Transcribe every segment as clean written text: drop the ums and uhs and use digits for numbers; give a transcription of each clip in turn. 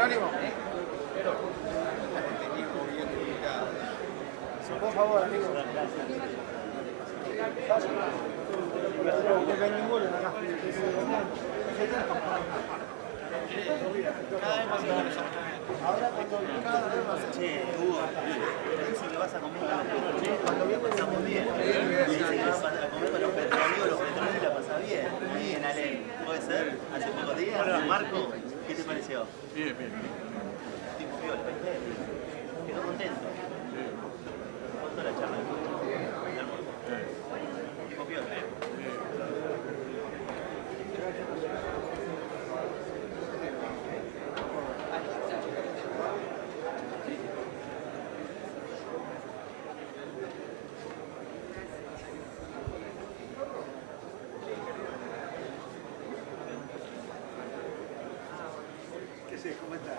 Jerónimo. Por favor, amigo. Ahora che, Hugo, dice que vas a comer con los petroleros, cuando bien pasamos bien. Dice que vas a comer con los petroleros la pasás bien. Muy bien, Ale. ¿Puede ser? Hace pocos días. Marco, ¿qué te pareció? Bien, bien. Tipo viola, ¿viste? ¿Quedó contento? Sí. ¿Cuánto la charla? Tipo viola. ¿Cómo estás?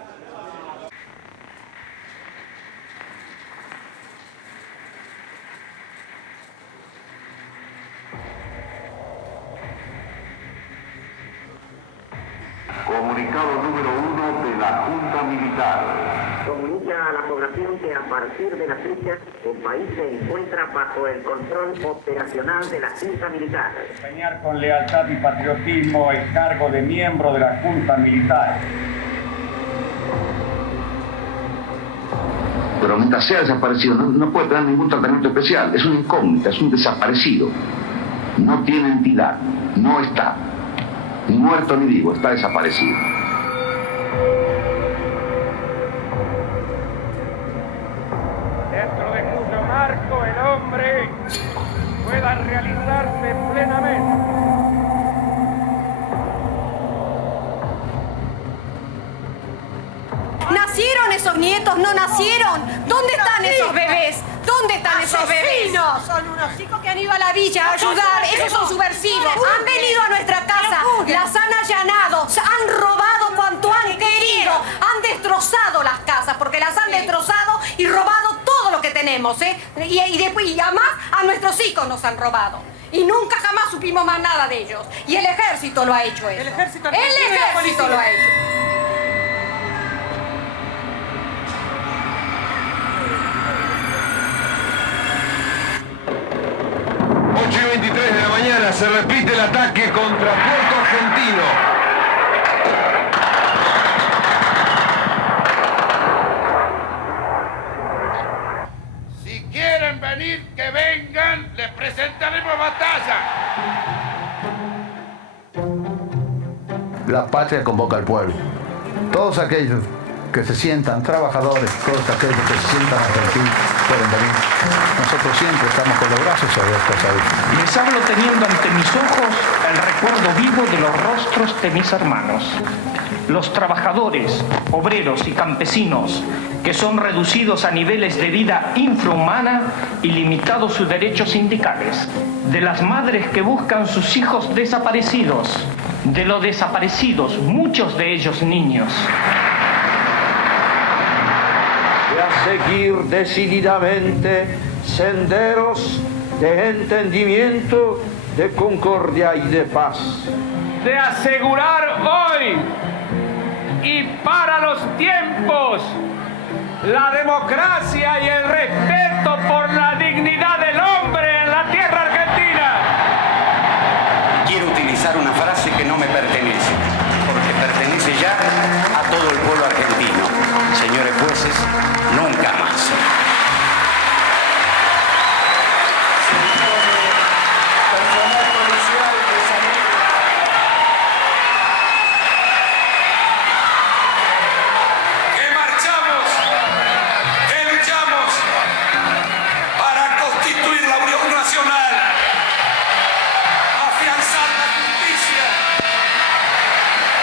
Comunicado número 1 de la Junta Militar. Comunica a la población que a partir de la fecha el país se encuentra bajo el control operacional de la Junta Militar. Desempeñar con lealtad y patriotismo el cargo de miembro de la Junta Militar. Pero mientras sea desaparecido, no puede tener ningún tratamiento especial. Es una incógnita, es un desaparecido. No tiene entidad, no está. Ni muerto ni vivo, está desaparecido. Dentro de cuyo marco el hombre pueda realizarse plenamente. ¿Nacieron esos nietos? ¿No nacieron? ¿Dónde están esos bebés? ¿Dónde están esos bebés? Son unos chicos Que han ido a la villa a ayudar, esos son subversivos. Han venido a nuestra casa, las han allanado, han robado cuanto han querido, han destrozado las casas, porque las han destrozado y robado todo lo que tenemos, ¿eh? Y además a nuestros hijos nos han robado. Y nunca jamás supimos más nada de ellos. Y el ejército lo ha hecho eso. El ejército lo ha hecho. De la mañana se repite el ataque contra Puerto Argentino. Si quieren venir, que vengan, les presentaremos batalla. La patria convoca al pueblo. Todos aquellos que se sientan trabajadores, todos aquellos que se sientan argentinos pueden venir. Nosotros siempre estamos con los brazos abiertos a ellos. Les hablo teniendo ante mis ojos el recuerdo vivo de los rostros de mis hermanos. Los trabajadores, obreros y campesinos que son reducidos a niveles de vida infrahumana y limitados sus derechos sindicales. De las madres que buscan sus hijos desaparecidos. De los desaparecidos, muchos de ellos niños. A seguir decididamente senderos de entendimiento, de concordia y de paz. De asegurar hoy y para los tiempos la democracia y el respeto por la dignidad del hombre en la tierra argentina. Quiero utilizar una frase que no me pertenece, porque pertenece ya a todo el pueblo argentino. Señores jueces, nunca más. Que marchamos, que luchamos para constituir la unión nacional, afianzar la justicia,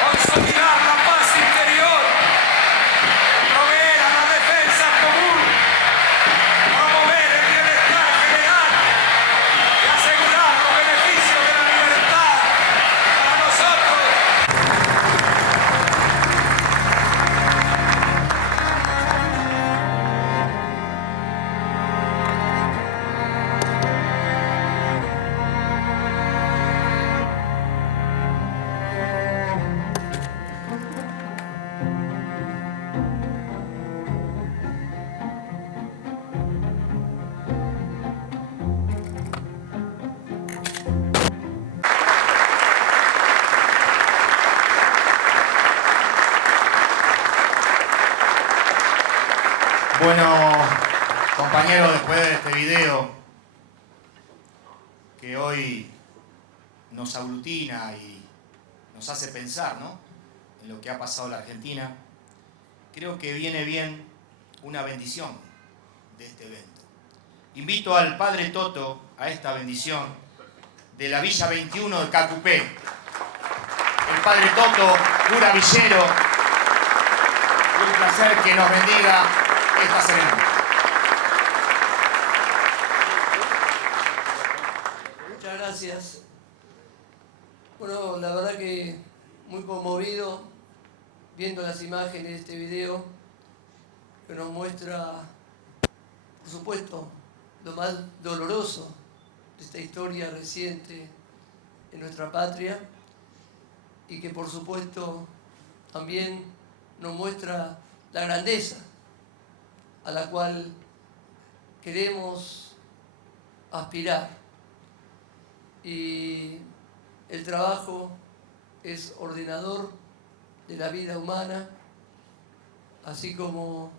consolidar la paz interior, proveer a la defensa común Bueno, compañeros, después de este video que hoy nos aglutina y nos hace pensar, ¿no?, en lo que ha pasado en la Argentina, creo que viene bien una bendición de este evento. Invito al Padre Toto a esta bendición de la Villa 21 de Cacupé. El Padre Toto, cura villero, un placer que nos bendiga esta serenata. Muchas gracias. Bueno, la verdad que muy conmovido viendo las imágenes de este video que nos muestra, por supuesto, lo más doloroso de esta historia reciente en nuestra patria y que por supuesto también nos muestra la grandeza a la cual queremos aspirar. Y el trabajo es ordenador de la vida humana, así como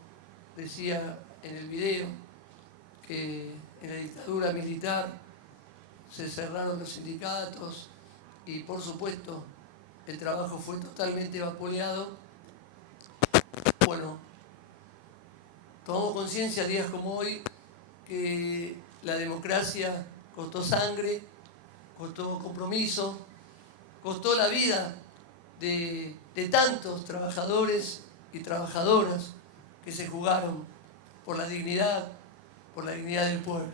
decía en el video que en la dictadura militar se cerraron los sindicatos y por supuesto el trabajo fue totalmente vapuleado. Bueno, tomamos conciencia días como hoy que la democracia costó sangre, costó compromiso, costó la vida de tantos trabajadores y trabajadoras que se jugaron por la dignidad del pueblo.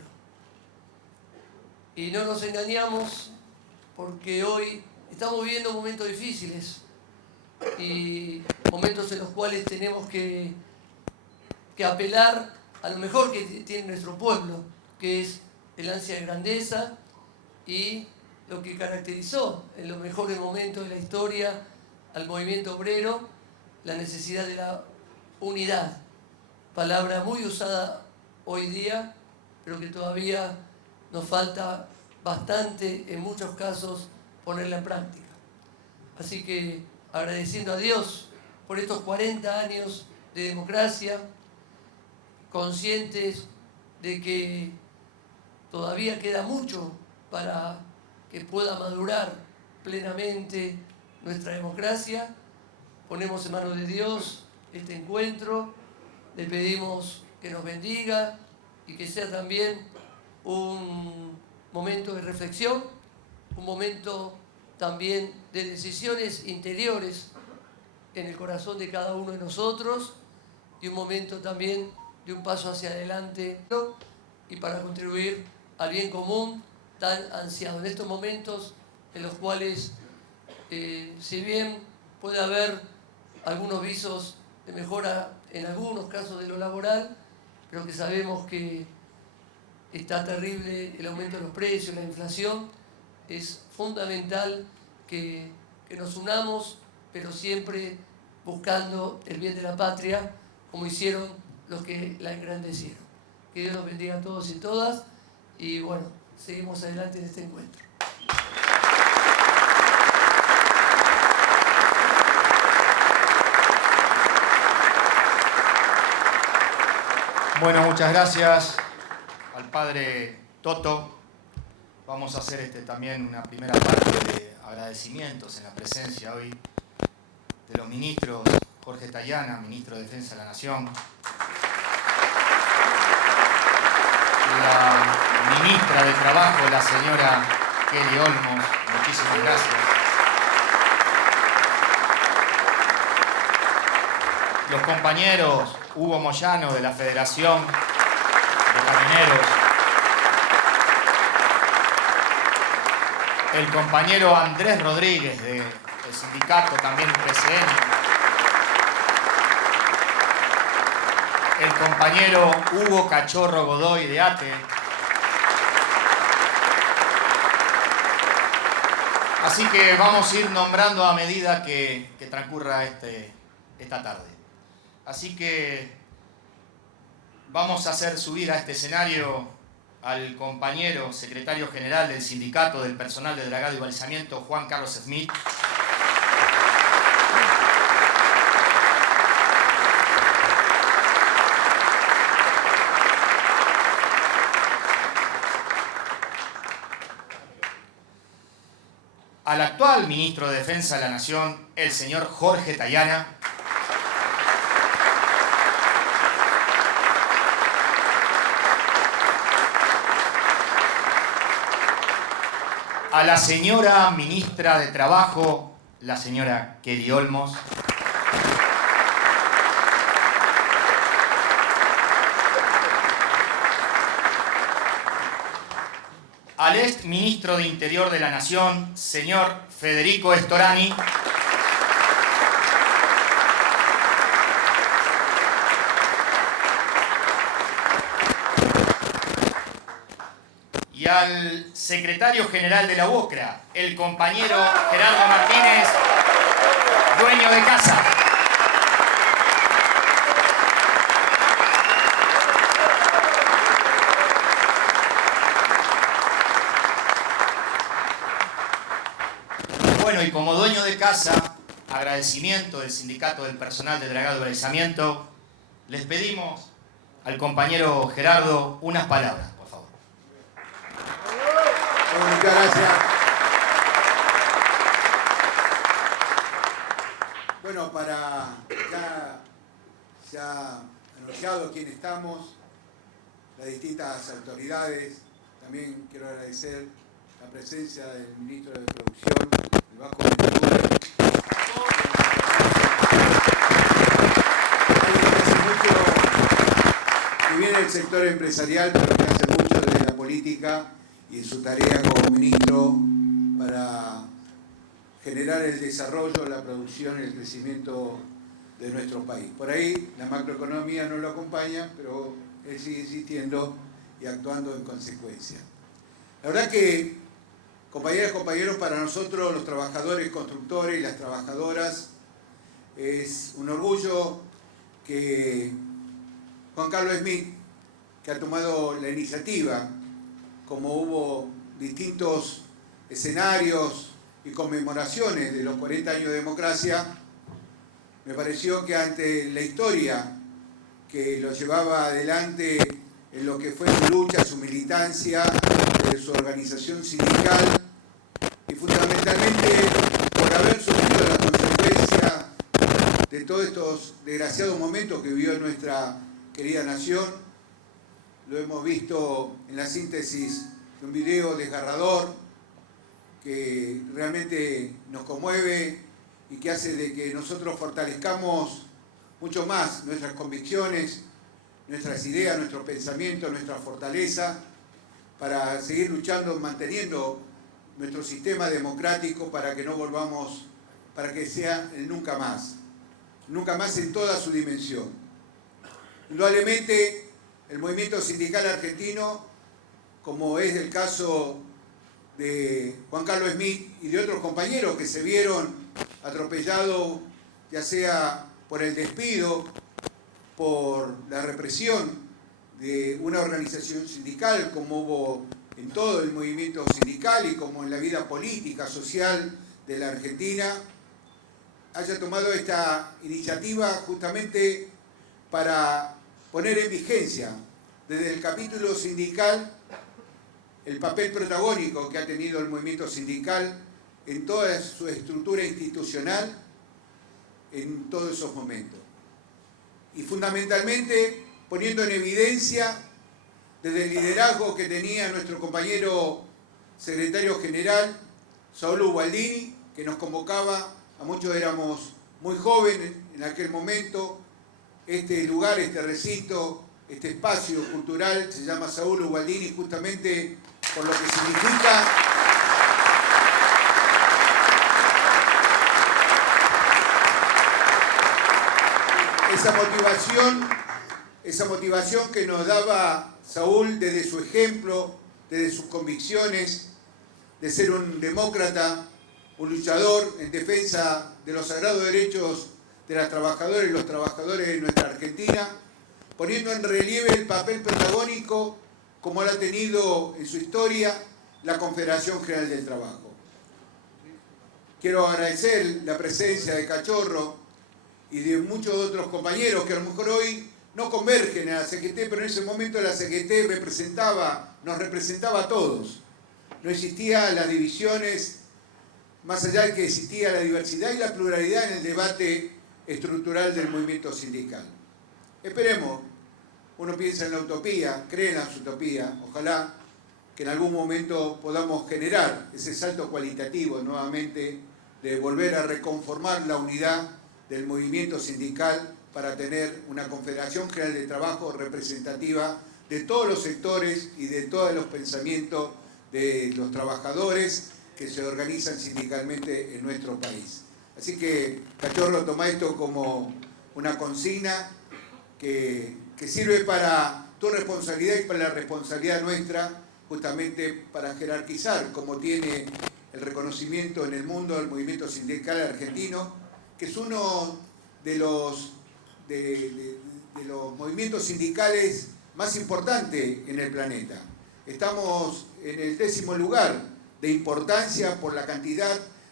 Y no nos engañamos porque hoy estamos viviendo momentos difíciles y momentos en los cuales tenemos que apelar a lo mejor que tiene nuestro pueblo, que es el ansia de grandeza y lo que caracterizó en los mejores momentos de la historia al movimiento obrero, la necesidad de la unidad, palabra muy usada hoy día, pero que todavía nos falta bastante en muchos casos ponerla en práctica. Así que agradeciendo a Dios por estos 40 años de democracia, conscientes de que todavía queda mucho para que pueda madurar plenamente nuestra democracia, ponemos en manos de Dios este encuentro, le pedimos que nos bendiga y que sea también un momento de reflexión, un momento también de decisiones interiores en el corazón de cada uno de nosotros y un momento también de un paso hacia adelante, ¿no?, y para contribuir al bien común tan ansiado en estos momentos en los cuales si bien puede haber algunos visos de mejora en algunos casos de lo laboral, pero que sabemos que está terrible el aumento de los precios, la inflación, es fundamental que nos unamos, pero siempre buscando el bien de la patria, como hicieron los que la engrandecieron. Que Dios los bendiga a todos y todas, y bueno, seguimos adelante en este encuentro. Bueno, muchas gracias al Padre Toto. Vamos a hacer también una primera parte de agradecimientos en la presencia hoy de los ministros Jorge Tayana, ministro de Defensa de la Nación, la ministra de Trabajo, la señora Kelly Olmos, muchísimas gracias. Los compañeros Hugo Moyano de la Federación de Camioneros, el compañero Andrés Rodríguez del sindicato también PCN, el compañero Hugo Cachorro Godoy de ATE, así que vamos a ir nombrando a medida que transcurra esta tarde. Así que vamos a hacer subir a este escenario al compañero secretario general del Sindicato del Personal de Dragado y Balizamiento, Juan Carlos Smith. al actual ministro de Defensa de la Nación, el señor Jorge Tayana. A la señora ministra de Trabajo, la señora Kelly Olmos. Al ex ministro de Interior de la Nación, señor Federico Storani. Y al secretario general de la UOCRA, el compañero Gerardo Martínez, dueño de casa. Bueno, y como dueño de casa, agradecimiento del Sindicato del Personal de Dragado y Balizamiento, les pedimos al compañero Gerardo unas palabras, por favor. Muchas gracias. Bueno, ya se ha anunciado quién estamos, las distintas autoridades. También quiero agradecer la presencia del ministro de Producción, el Vasco Ventura. Que viene el sector empresarial, pero que hace mucho desde la política y en su tarea como ministro para generar el desarrollo, la producción y el crecimiento de nuestro país. Por ahí la macroeconomía no lo acompaña, pero él sigue insistiendo y actuando en consecuencia. La verdad que, compañeras y compañeros, para nosotros los trabajadores, constructores y las trabajadoras, es un orgullo que Juan Carlos Smith, que ha tomado la iniciativa, como hubo distintos escenarios y conmemoraciones de los 40 años de democracia, me pareció que ante la historia que lo llevaba adelante en lo que fue su lucha, su militancia, su organización sindical y fundamentalmente por haber sufrido la consecuencia de todos estos desgraciados momentos que vivió nuestra querida nación. Lo hemos visto en la síntesis de un video desgarrador que realmente nos conmueve y que hace de que nosotros fortalezcamos mucho más nuestras convicciones, nuestras ideas, nuestro pensamiento, nuestra fortaleza para seguir luchando, manteniendo nuestro sistema democrático para que no volvamos, para que sea el nunca más en toda su dimensión. Indudablemente, el movimiento sindical argentino, como es el caso de Juan Carlos Smith y de otros compañeros que se vieron atropellados, ya sea por el despido, por la represión de una organización sindical, como hubo en todo el movimiento sindical y como en la vida política, social de la Argentina, haya tomado esta iniciativa justamente para poner en vigencia desde el capítulo sindical el papel protagónico que ha tenido el movimiento sindical en toda su estructura institucional en todos esos momentos. Y fundamentalmente poniendo en evidencia desde el liderazgo que tenía nuestro compañero secretario general, Saúl Ubaldini, que nos convocaba, a muchos éramos muy jóvenes en aquel momento, este lugar, este recinto, este espacio cultural se llama Saúl Ubaldini justamente por lo que significa esa motivación que nos daba Saúl desde su ejemplo, desde sus convicciones, de ser un demócrata, un luchador en defensa de los sagrados derechos de las trabajadoras y los trabajadores de nuestra Argentina, poniendo en relieve el papel protagónico como lo ha tenido en su historia la Confederación General del Trabajo. Quiero agradecer la presencia de Cachorro y de muchos otros compañeros que a lo mejor hoy no convergen a la CGT, pero en ese momento la CGT nos representaba a todos. No existían las divisiones más allá de que existía la diversidad y la pluralidad en el debate estructural del movimiento sindical. Esperemos, uno piensa en la utopía, cree en la utopía, ojalá que en algún momento podamos generar ese salto cualitativo nuevamente de volver a reconformar la unidad del movimiento sindical para tener una Confederación General de Trabajo representativa de todos los sectores y de todos los pensamientos de los trabajadores que se organizan sindicalmente en nuestro país. Así que, Cachorro, toma esto como una consigna que sirve para tu responsabilidad y para la responsabilidad nuestra, justamente para jerarquizar, como tiene el reconocimiento en el mundo del movimiento sindical argentino, que es uno de los movimientos sindicales más importantes en el planeta. Estamos en el 10º lugar de importancia por la cantidad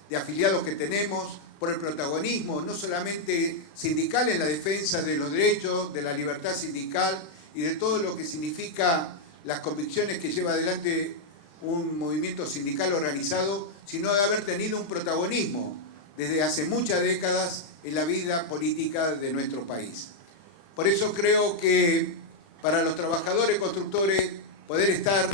de afiliados que tenemos, por el protagonismo no solamente sindical en la defensa de los derechos, de la libertad sindical y de todo lo que significa las convicciones que lleva adelante un movimiento sindical organizado, sino de haber tenido un protagonismo desde hace muchas décadas en la vida política de nuestro país. Por eso creo que para los trabajadores constructores poder estar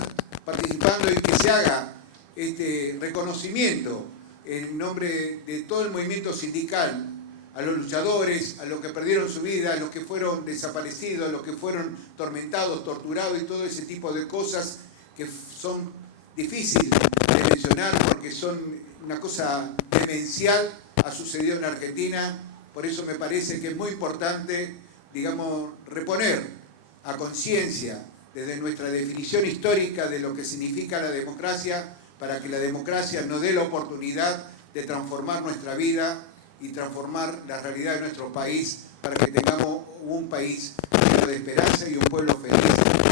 participando y que se haga este reconocimiento en nombre de todo el movimiento sindical, a los luchadores, a los que perdieron su vida, a los que fueron desaparecidos, a los que fueron tormentados, torturados y todo ese tipo de cosas que son difíciles de mencionar porque son una cosa demencial, ha sucedido en Argentina. Por eso me parece que es muy importante, digamos, reponer a conciencia desde nuestra definición histórica de lo que significa la democracia, para que la democracia nos dé la oportunidad de transformar nuestra vida y transformar la realidad de nuestro país para que tengamos un país lleno de esperanza y un pueblo feliz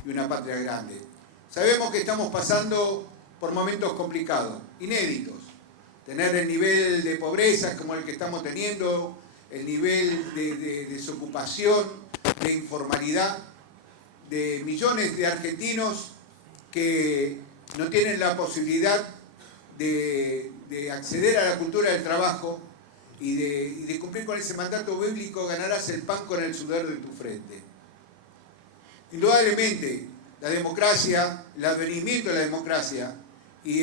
y una patria grande. Sabemos que estamos pasando por momentos complicados, inéditos. Tener el nivel de pobreza como el que estamos teniendo, el nivel de desocupación, de informalidad, de millones de argentinos que no tienen la posibilidad de acceder a la cultura del trabajo y de cumplir con ese mandato bíblico, ganarás el pan con el sudor de tu frente. Indudablemente, la democracia, el advenimiento de la democracia y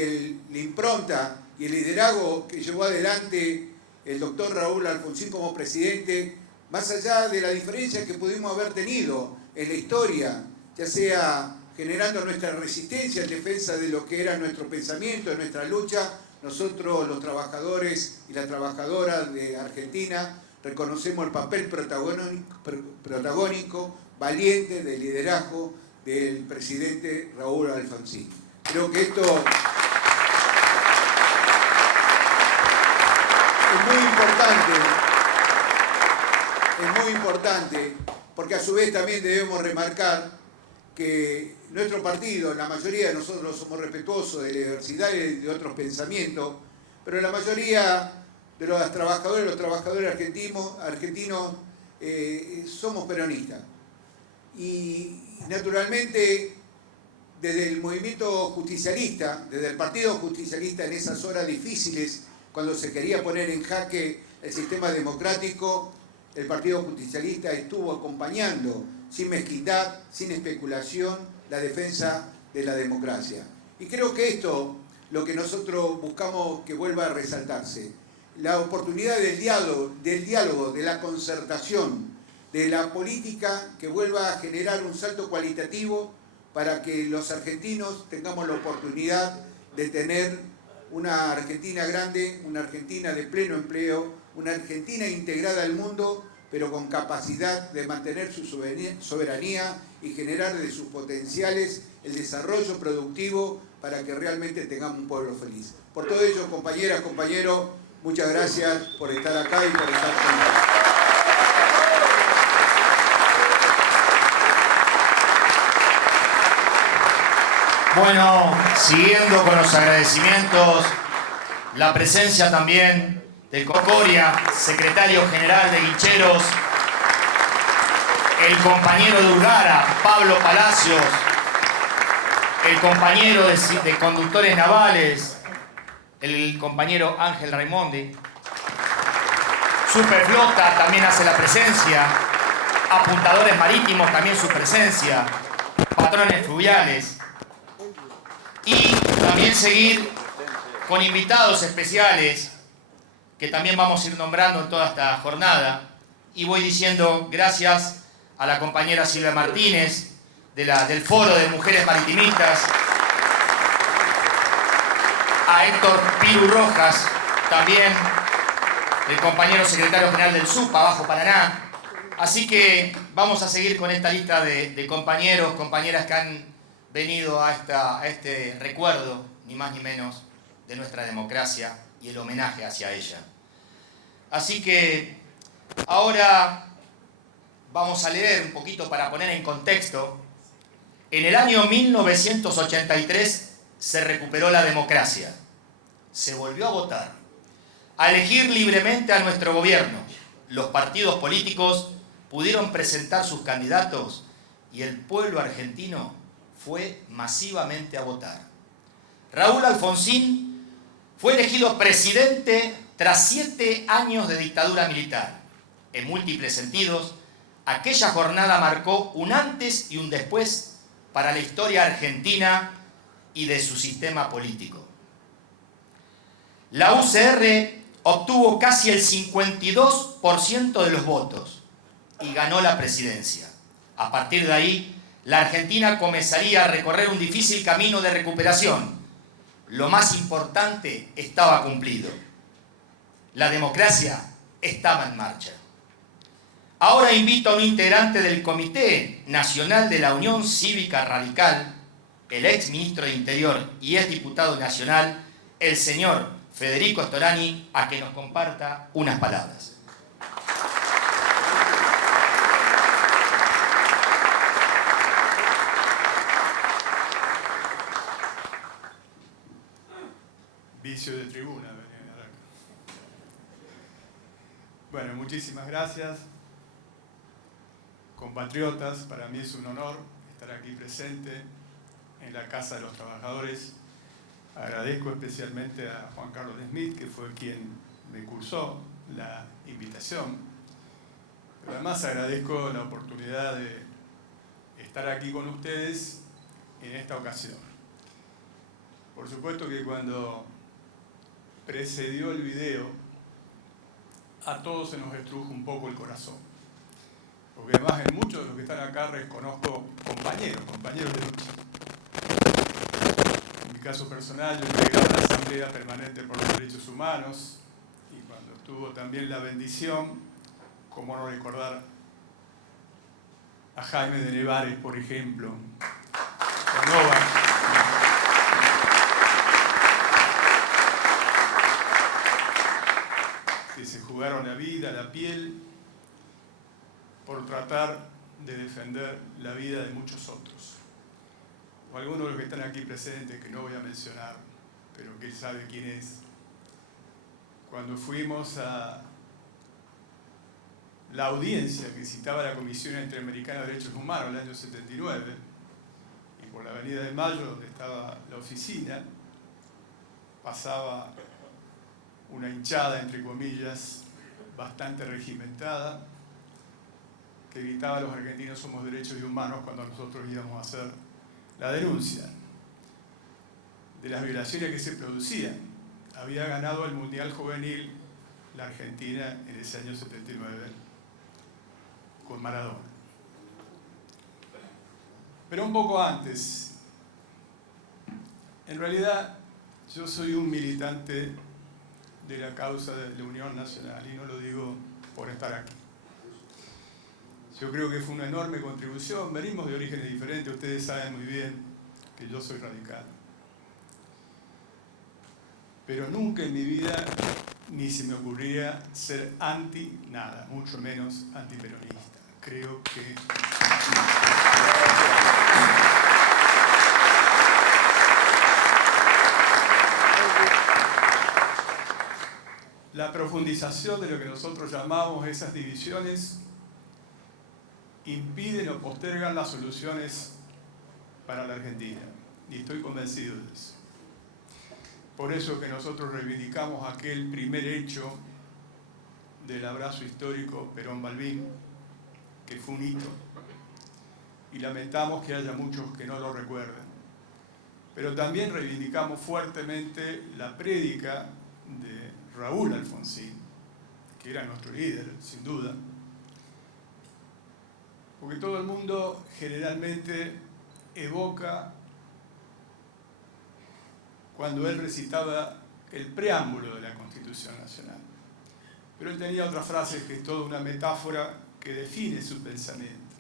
la impronta y el liderazgo que llevó adelante el doctor Raúl Alfonsín como presidente, más allá de la diferencia que pudimos haber tenido en la historia, ya sea generando nuestra resistencia en defensa de lo que era nuestro pensamiento, de nuestra lucha, nosotros los trabajadores y las trabajadoras de Argentina reconocemos el papel protagónico, valiente, de liderazgo del presidente Raúl Alfonsín. Creo que esto es muy importante, porque a su vez también debemos remarcar que nuestro partido, la mayoría de nosotros somos respetuosos de la diversidad y de otros pensamientos, pero la mayoría de los trabajadores argentinos somos peronistas. Y naturalmente desde el movimiento justicialista, desde el partido justicialista en esas horas difíciles, cuando se quería poner en jaque el sistema democrático, el partido justicialista estuvo acompañando sin mezquindad, sin especulación, la defensa de la democracia. Y creo que esto, lo que nosotros buscamos que vuelva a resaltarse, la oportunidad del diálogo, de la concertación, de la política que vuelva a generar un salto cualitativo para que los argentinos tengamos la oportunidad de tener una Argentina grande, una Argentina de pleno empleo, una Argentina integrada al mundo, pero con capacidad de mantener su soberanía y generar de sus potenciales el desarrollo productivo para que realmente tengamos un pueblo feliz. Por todo ello, compañeras, compañeros, muchas gracias por estar acá y por estar con nosotros. Bueno, siguiendo con los agradecimientos, la presencia también del Coria, secretario general de Guicheros, el compañero de Urgara, Pablo Palacios, el compañero de conductores navales, el compañero Ángel Raimondi. Superflota también hace la presencia. Apuntadores marítimos también su presencia. Patrones fluviales. Y también seguir con invitados especiales que también vamos a ir nombrando en toda esta jornada. Y voy diciendo gracias a la compañera Silvia Martínez del Foro de Mujeres Maritimistas, a Héctor Piru Rojas, también el compañero secretario general del SUPA, Bajo Paraná. Así que vamos a seguir con esta lista de compañeros, compañeras que han venido a este recuerdo, ni más ni menos, de nuestra democracia y el homenaje hacia ella. Así que ahora vamos a leer un poquito para poner en contexto. En el año 1983 se recuperó la democracia, se volvió a votar, a elegir libremente a nuestro gobierno. Los partidos políticos pudieron presentar sus candidatos y el pueblo argentino fue masivamente a votar. Raúl Alfonsín fue elegido presidente tras 7 años de dictadura militar. En múltiples sentidos, aquella jornada marcó un antes y un después para la historia argentina y de su sistema político. La UCR obtuvo casi el 52% de los votos y ganó la presidencia. A partir de ahí, la Argentina comenzaría a recorrer un difícil camino de recuperación. Lo más importante estaba cumplido. La democracia estaba en marcha. Ahora invito a un integrante del Comité Nacional de la Unión Cívica Radical, el ex ministro de Interior y ex diputado nacional, el señor Federico Storani, a que nos comparta unas palabras. Vicio de tribuna. Bueno, muchísimas gracias. Compatriotas, para mí es un honor estar aquí presente en la Casa de los Trabajadores. Agradezco especialmente a Juan Carlos Smith, que fue quien me cursó la invitación. Pero además agradezco la oportunidad de estar aquí con ustedes en esta ocasión. Por supuesto que cuando precedió el video, a todos se nos estrujo un poco el corazón. Porque además en muchos de los que están acá reconozco compañeros de lucha. En mi caso personal, yo integré la Asamblea Permanente por los Derechos Humanos y cuando estuvo también la bendición, cómo no recordar a Jaime de Nevares, por ejemplo, o Nova. Que se jugaron la vida, la piel, por tratar de defender la vida de muchos otros. O algunos de los que están aquí presentes, que no voy a mencionar, pero que él sabe quién es. Cuando fuimos a la audiencia que citaba la Comisión Interamericana de Derechos Humanos en el año 79, y por la Avenida de Mayo, donde estaba la oficina, pasaba una hinchada, entre comillas, bastante regimentada, que gritaba: los argentinos somos derechos humanos, cuando nosotros íbamos a hacer la denuncia de las violaciones que se producían. Había ganado el Mundial Juvenil la Argentina en ese año 79 con Maradona. Pero un poco antes, en realidad yo soy un militante de la causa de la Unión Nacional y no lo digo por estar aquí. Yo creo que fue una enorme contribución. Venimos de orígenes diferentes, ustedes saben muy bien que yo soy radical. Pero nunca en mi vida ni se me ocurría ser anti nada, mucho menos antiperonista. Creo que la profundización de lo que nosotros llamamos esas divisiones impiden o postergan las soluciones para la Argentina. Y estoy convencido de eso. Por eso que nosotros reivindicamos aquel primer hecho del abrazo histórico Perón-Balbín, que fue un hito, y lamentamos que haya muchos que no lo recuerden. Pero también reivindicamos fuertemente la prédica de Raúl Alfonsín, que era nuestro líder, sin duda, porque todo el mundo generalmente evoca cuando él recitaba el preámbulo de la Constitución Nacional. Pero él tenía otras frases que es toda una metáfora que define su pensamiento.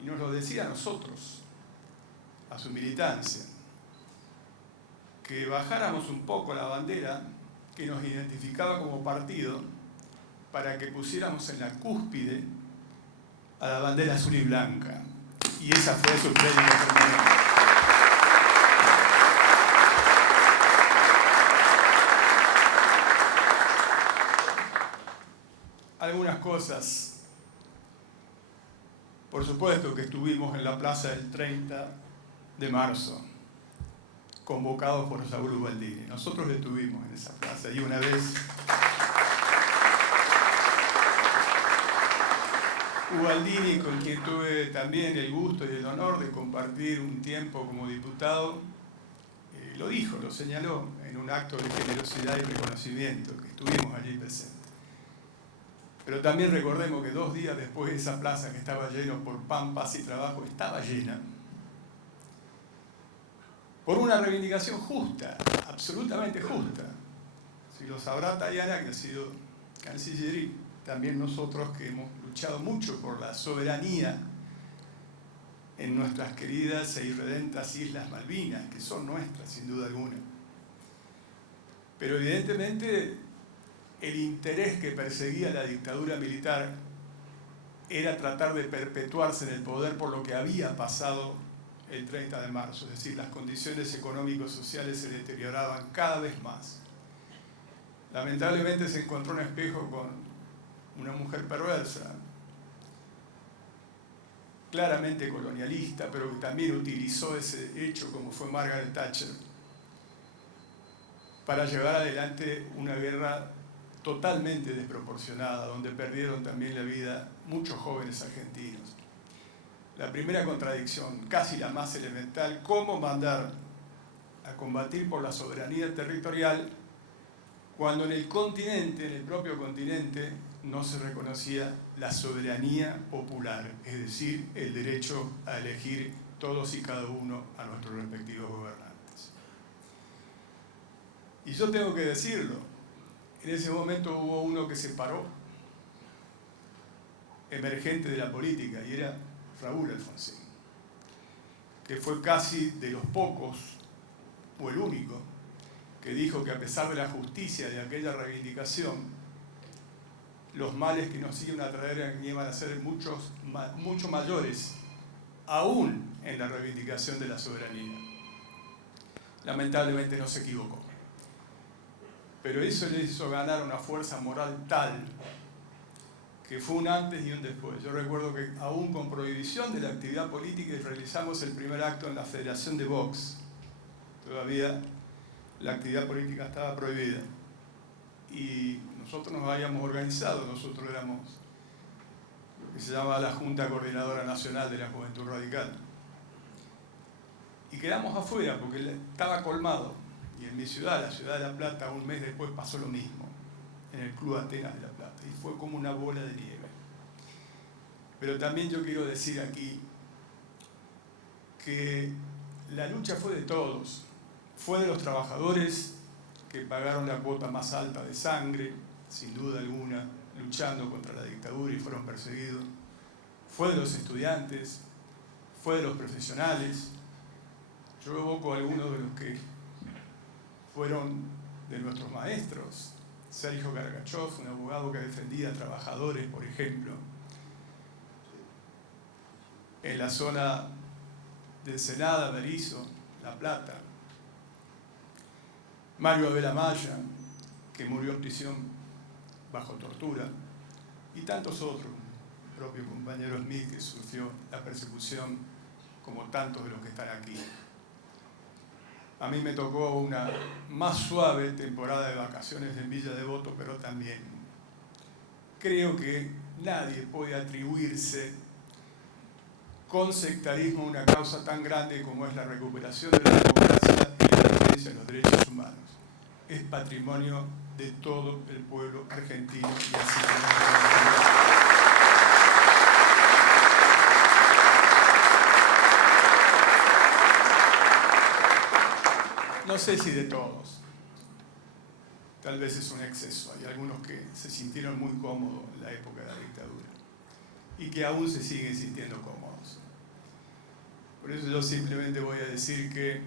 Y nos lo decía a nosotros, a su militancia, que bajáramos un poco la bandera que nos identificaba como partido para que pusiéramos en la cúspide a la bandera azul y blanca. Y esa fue su prédica primera. Algunas cosas. Por supuesto que estuvimos en la plaza del 30 de marzo, convocados por Saúl Ubaldini. Nosotros estuvimos en esa plaza y una vez Ubaldini, con quien tuve también el gusto y el honor de compartir un tiempo como diputado, lo dijo, lo señaló en un acto de generosidad y reconocimiento que estuvimos allí presentes. Pero también recordemos que 2 días después esa plaza que estaba llena por pan, paz y trabajo estaba llena por una reivindicación justa, absolutamente justa. Si lo sabrá Tayana, que ha sido canciller, también nosotros que hemos luchado mucho por la soberanía en nuestras queridas e irredentas Islas Malvinas, que son nuestras, sin duda alguna. Pero evidentemente el interés que perseguía la dictadura militar era tratar de perpetuarse en el poder por lo que había pasado el 30 de marzo, es decir, las condiciones económico-sociales se deterioraban cada vez más. Lamentablemente se encontró un espejo con una mujer perversa, claramente colonialista, pero que también utilizó ese hecho, como fue Margaret Thatcher, para llevar adelante una guerra totalmente desproporcionada, donde perdieron también la vida muchos jóvenes argentinos. La primera contradicción, casi la más elemental, cómo mandar a combatir por la soberanía territorial cuando en el continente, en el propio continente, no se reconocía la soberanía popular, es decir, el derecho a elegir todos y cada uno a nuestros respectivos gobernantes. Y yo tengo que decirlo, en ese momento hubo uno que se paró, emergente de la política, y era Raúl Alfonsín, que fue casi de los pocos, o el único, que dijo que a pesar de la justicia de aquella reivindicación, los males que nos iban a traer iban a ser mucho mayores, aún en la reivindicación de la soberanía. Lamentablemente no se equivocó. Pero eso le hizo ganar una fuerza moral tal que fue un antes y un después. Yo recuerdo que aún con prohibición de la actividad política realizamos el primer acto en la Federación de Vox. Todavía la actividad política estaba prohibida. Y nosotros nos habíamos organizado, nosotros éramos lo que se llama la Junta Coordinadora Nacional de la Juventud Radical. Y quedamos afuera porque estaba colmado. Y en mi ciudad, la ciudad de La Plata, un mes después pasó lo mismo, en el Club Atenas de La Plata. Y fue como una bola de nieve. Pero también yo quiero decir aquí que la lucha fue de todos. Fue de los trabajadores que pagaron la cuota más alta de sangre, sin duda alguna, luchando contra la dictadura y fueron perseguidos. Fue de los estudiantes, fue de los profesionales. Yo evoco a algunos de los que fueron de nuestros maestros. Sergio Gargachov, un abogado que defendía a trabajadores, por ejemplo, en la zona de Ensenada, Berizo, La Plata. Mario Abel Amaya, que murió en prisión bajo tortura, y tantos otros, el propio compañero Smith, que sufrió la persecución como tantos de los que están aquí. A mí me tocó una más suave temporada de vacaciones en Villa Devoto, pero también creo que nadie puede atribuirse con sectarismo una causa tan grande como es la recuperación de la democracia y la defensa de los derechos humanos. Es patrimonio de todo el pueblo argentino y así no sé si de todos, tal vez es un exceso. Hay algunos que se sintieron muy cómodos en la época de la dictadura y que aún se siguen sintiendo cómodos. Por eso yo simplemente voy a decir que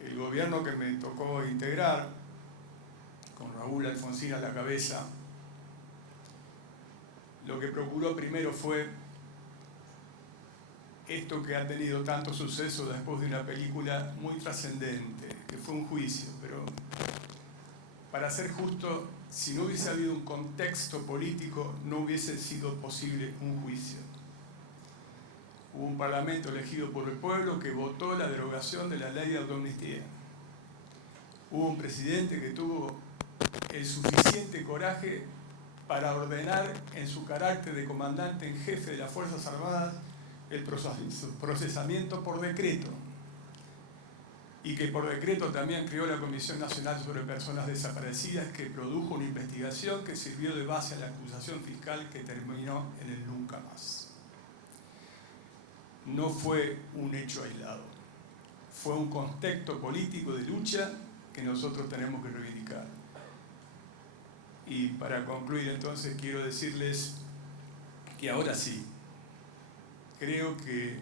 el gobierno que me tocó integrar, con Raúl Alfonsín a la cabeza, lo que procuró primero fue esto que ha tenido tanto suceso después de una película muy trascendente, que fue un juicio, pero para ser justo, si no hubiese habido un contexto político, no hubiese sido posible un juicio. Hubo un parlamento elegido por el pueblo que votó la derogación de la ley de autoamnistía. Hubo un presidente que tuvo el suficiente coraje para ordenar en su carácter de comandante en jefe de las Fuerzas Armadas el procesamiento por decreto, y que por decreto también creó la Comisión Nacional sobre Personas Desaparecidas, que produjo una investigación que sirvió de base a la acusación fiscal que terminó en el nunca más. No fue un hecho aislado, fue un contexto político de lucha que nosotros tenemos que reivindicar. Y para concluir entonces quiero decirles que ahora sí, creo que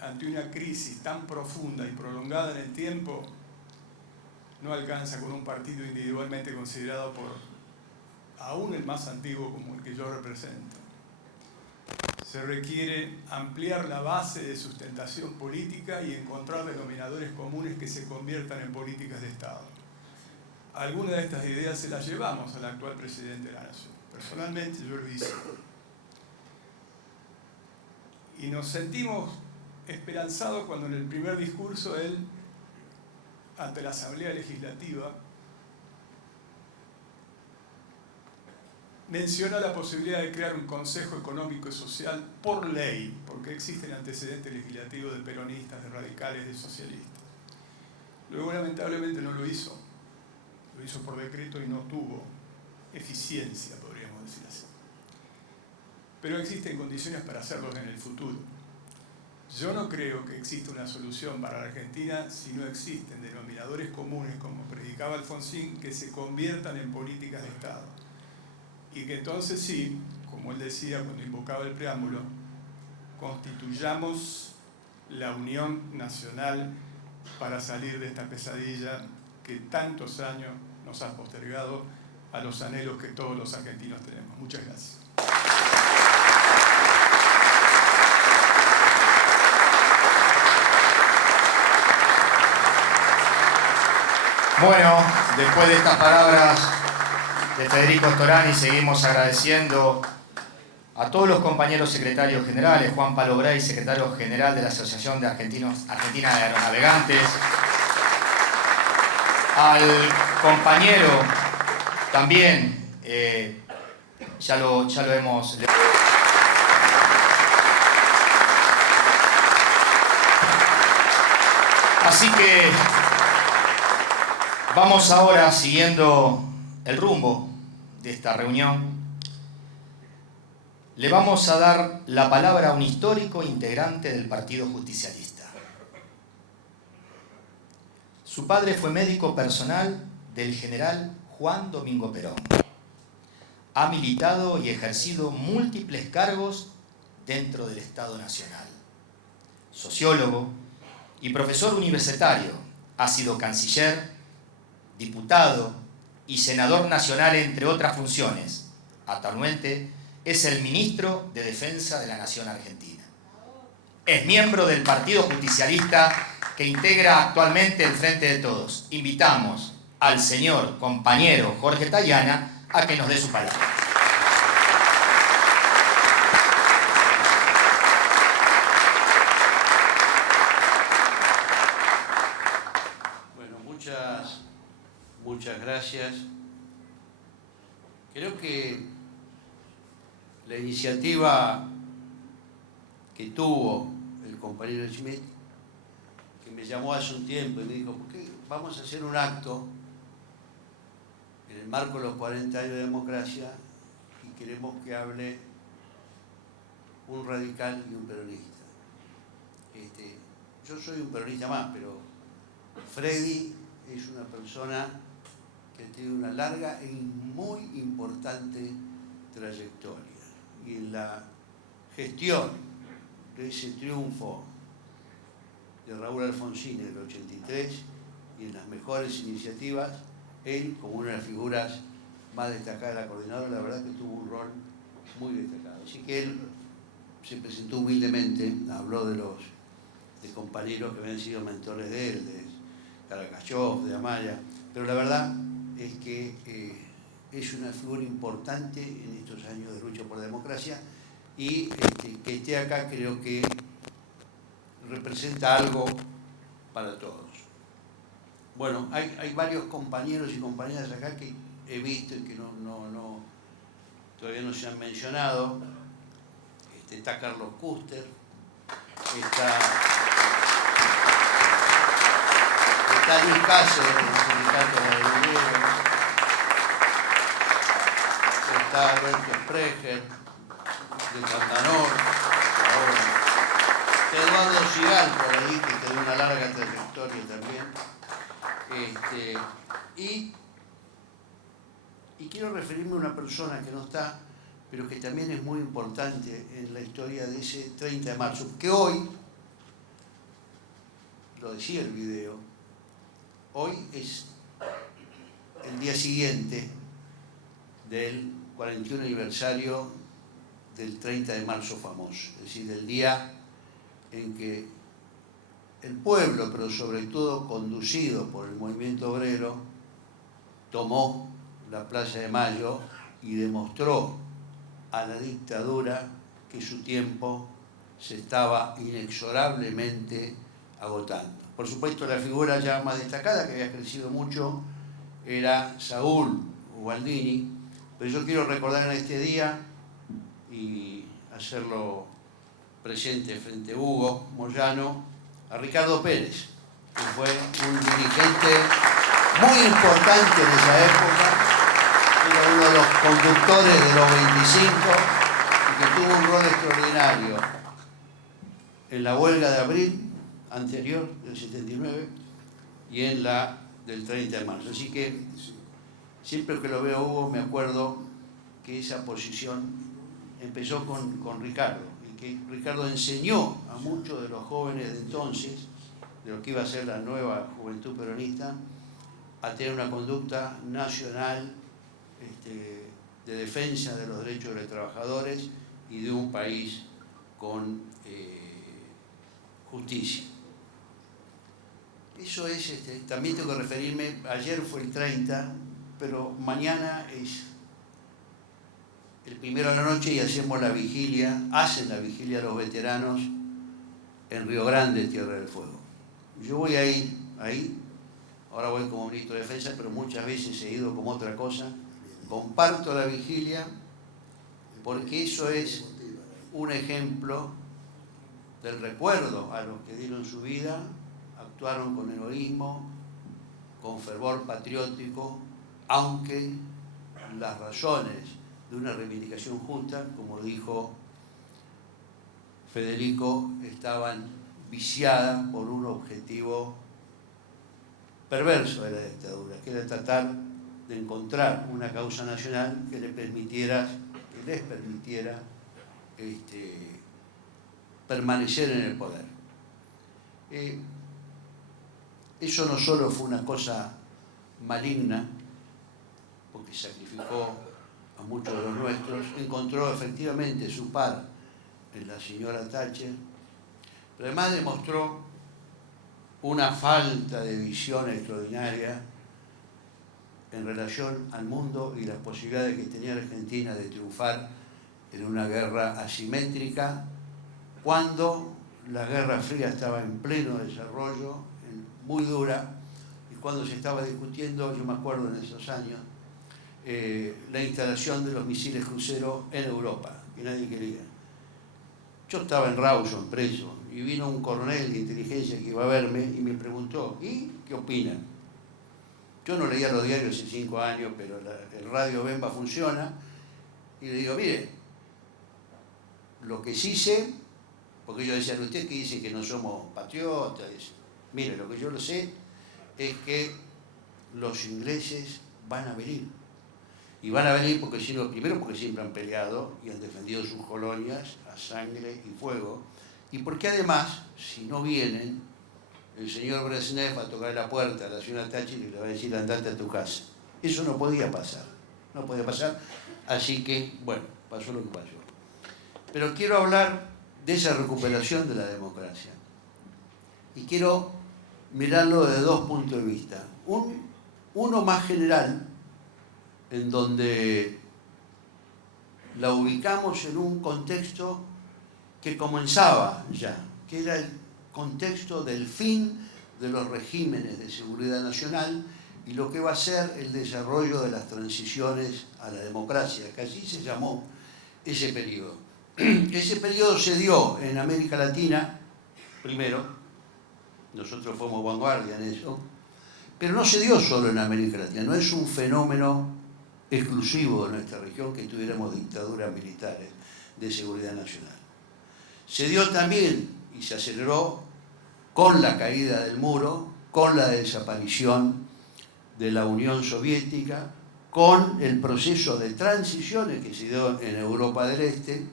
ante una crisis tan profunda y prolongada en el tiempo, no alcanza con un partido individualmente considerado por aún el más antiguo como el que yo represento. Se requiere ampliar la base de sustentación política y encontrar denominadores comunes que se conviertan en políticas de Estado. Algunas de estas ideas se las llevamos al actual presidente de la Nación. Personalmente yo lo hice. Y nos sentimos esperanzados cuando en el primer discurso él, ante la Asamblea Legislativa, menciona la posibilidad de crear un Consejo Económico y Social por ley, porque existen antecedentes legislativos de peronistas, de radicales, de socialistas. Luego, lamentablemente, no lo hizo. Lo hizo por decreto y no tuvo eficiencia, podríamos decir así. Pero existen condiciones para hacerlos en el futuro. Yo no creo que exista una solución para la Argentina si no existen denominadores comunes, como predicaba Alfonsín, que se conviertan en políticas de Estado. Y que entonces sí, como él decía cuando invocaba el preámbulo, constituyamos la unión nacional para salir de esta pesadilla que tantos años nos ha postergado a los anhelos que todos los argentinos tenemos. Muchas gracias. Bueno, después de estas palabras de Federico Storani, seguimos agradeciendo a todos los compañeros secretarios generales, Juan Palo Bray, secretario general de la Asociación de Argentina de Aeronavegantes, al compañero también, ya lo hemos... Así que vamos ahora, siguiendo el rumbo de esta reunión, le vamos a dar la palabra a un histórico integrante del Partido Justicialista. Su padre fue médico personal del general Juan Domingo Perón. Ha militado y ejercido múltiples cargos dentro del Estado Nacional. Sociólogo y profesor universitario, ha sido canciller, diputado y senador nacional, entre otras funciones. Actualmente es el ministro de Defensa de la Nación Argentina. Es miembro del Partido Justicialista que integra actualmente el Frente de Todos. Invitamos al señor compañero Jorge Tayana a que nos dé su palabra. Creo que la iniciativa que tuvo el compañero Schmidt, que me llamó hace un tiempo y me dijo, ¿por qué vamos a hacer un acto en el marco de los 40 años de democracia y queremos que hable un radical y un peronista? Yo soy un peronista más, pero Freddy es una persona que ha tenido una larga y muy importante trayectoria. Y en la gestión de ese triunfo de Raúl Alfonsín en el 83 y en las mejores iniciativas, él, como una de las figuras más destacadas de la coordinadora, la verdad que tuvo un rol muy destacado. Así que él se presentó humildemente, habló de compañeros que habían sido mentores de él, de Karakashov, de Amaya, pero la verdad es que es una figura importante en estos años de lucha por la democracia y que esté acá creo que representa algo para todos. Bueno, hay varios compañeros y compañeras acá que he visto y que todavía no se han mencionado. Está Carlos Custer, está Luis Cáceres del sindicato de Agricultores, está Alberto Sprecher de Pantanor, está Eduardo Sigal por ahí, que tiene una larga trayectoria también. Y quiero referirme a una persona que no está, pero que también es muy importante en la historia de ese 30 de marzo, que hoy, lo decía el video, hoy es el día siguiente del 41 aniversario del 30 de marzo famoso, es decir, del día en que el pueblo, pero sobre todo conducido por el movimiento obrero, tomó la Plaza de Mayo y demostró a la dictadura que su tiempo se estaba inexorablemente agotando. Por supuesto, la figura ya más destacada, que había crecido mucho, era Saúl Ubaldini, pero yo quiero recordar en este día y hacerlo presente frente a Hugo Moyano, a Ricardo Pérez, que fue un dirigente muy importante en esa época, era uno de los conductores de los 25 y que tuvo un rol extraordinario en la huelga de abril anterior, del 79, y en la del 30 de marzo. Así que siempre que lo veo a Hugo me acuerdo que esa posición empezó con Ricardo, y que Ricardo enseñó a muchos de los jóvenes de entonces, de lo que iba a ser la nueva juventud peronista, a tener una conducta nacional de defensa de los derechos de los trabajadores y de un país con justicia. Eso es, también tengo que referirme, ayer fue el 30, pero mañana es el 1 de la noche y hacen la vigilia los veteranos en Río Grande, Tierra del Fuego. Yo voy a ir ahí, ahora voy como ministro de Defensa, pero muchas veces he ido como otra cosa. Comparto la vigilia porque eso es un ejemplo del recuerdo a los que dieron su vida, actuaron con heroísmo, con fervor patriótico, aunque las razones de una reivindicación justa, como dijo Federico, estaban viciadas por un objetivo perverso de la dictadura, que era tratar de encontrar una causa nacional que les permitiera permanecer en el poder. Eso no solo fue una cosa maligna, porque sacrificó a muchos de los nuestros, encontró efectivamente su par en la señora Thatcher, pero además demostró una falta de visión extraordinaria en relación al mundo y las posibilidades que tenía la Argentina de triunfar en una guerra asimétrica, cuando la Guerra Fría estaba en pleno desarrollo, muy dura, y cuando se estaba discutiendo, yo me acuerdo en esos años, la instalación de los misiles cruceros en Europa, que nadie quería. Yo estaba en Rawson, preso, y vino un coronel de inteligencia que iba a verme y me preguntó, ¿y qué opinan? Yo no leía los diarios hace 5 años, pero el radio Bemba funciona, y le digo, mire, lo que sí sé, porque ellos decían, ustedes que dicen que no somos patriotas, mire, lo que yo lo sé es que los ingleses van a venir. Y van a venir porque primero porque siempre han peleado y han defendido sus colonias a sangre y fuego, y porque además, si no vienen, el señor Brezhnev va a tocar la puerta a la señora Thatcher y le va a decir, andate a tu casa. Eso no podía pasar, no podía pasar, así que, bueno, pasó lo que pasó. Pero quiero hablar de esa recuperación de la democracia. Y quiero mirarlo desde 2 puntos de vista. Uno más general, en donde la ubicamos en un contexto que comenzaba ya, que era el contexto del fin de los regímenes de seguridad nacional y lo que va a ser el desarrollo de las transiciones a la democracia, que así se llamó ese periodo. Ese periodo se dio en América Latina, primero, nosotros fuimos vanguardia en eso, pero no se dio solo en América Latina, no es un fenómeno exclusivo de nuestra región que tuviéramos dictaduras militares de seguridad nacional. Se dio también y se aceleró con la caída del muro, con la desaparición de la Unión Soviética, con el proceso de transiciones que se dio en Europa del Este,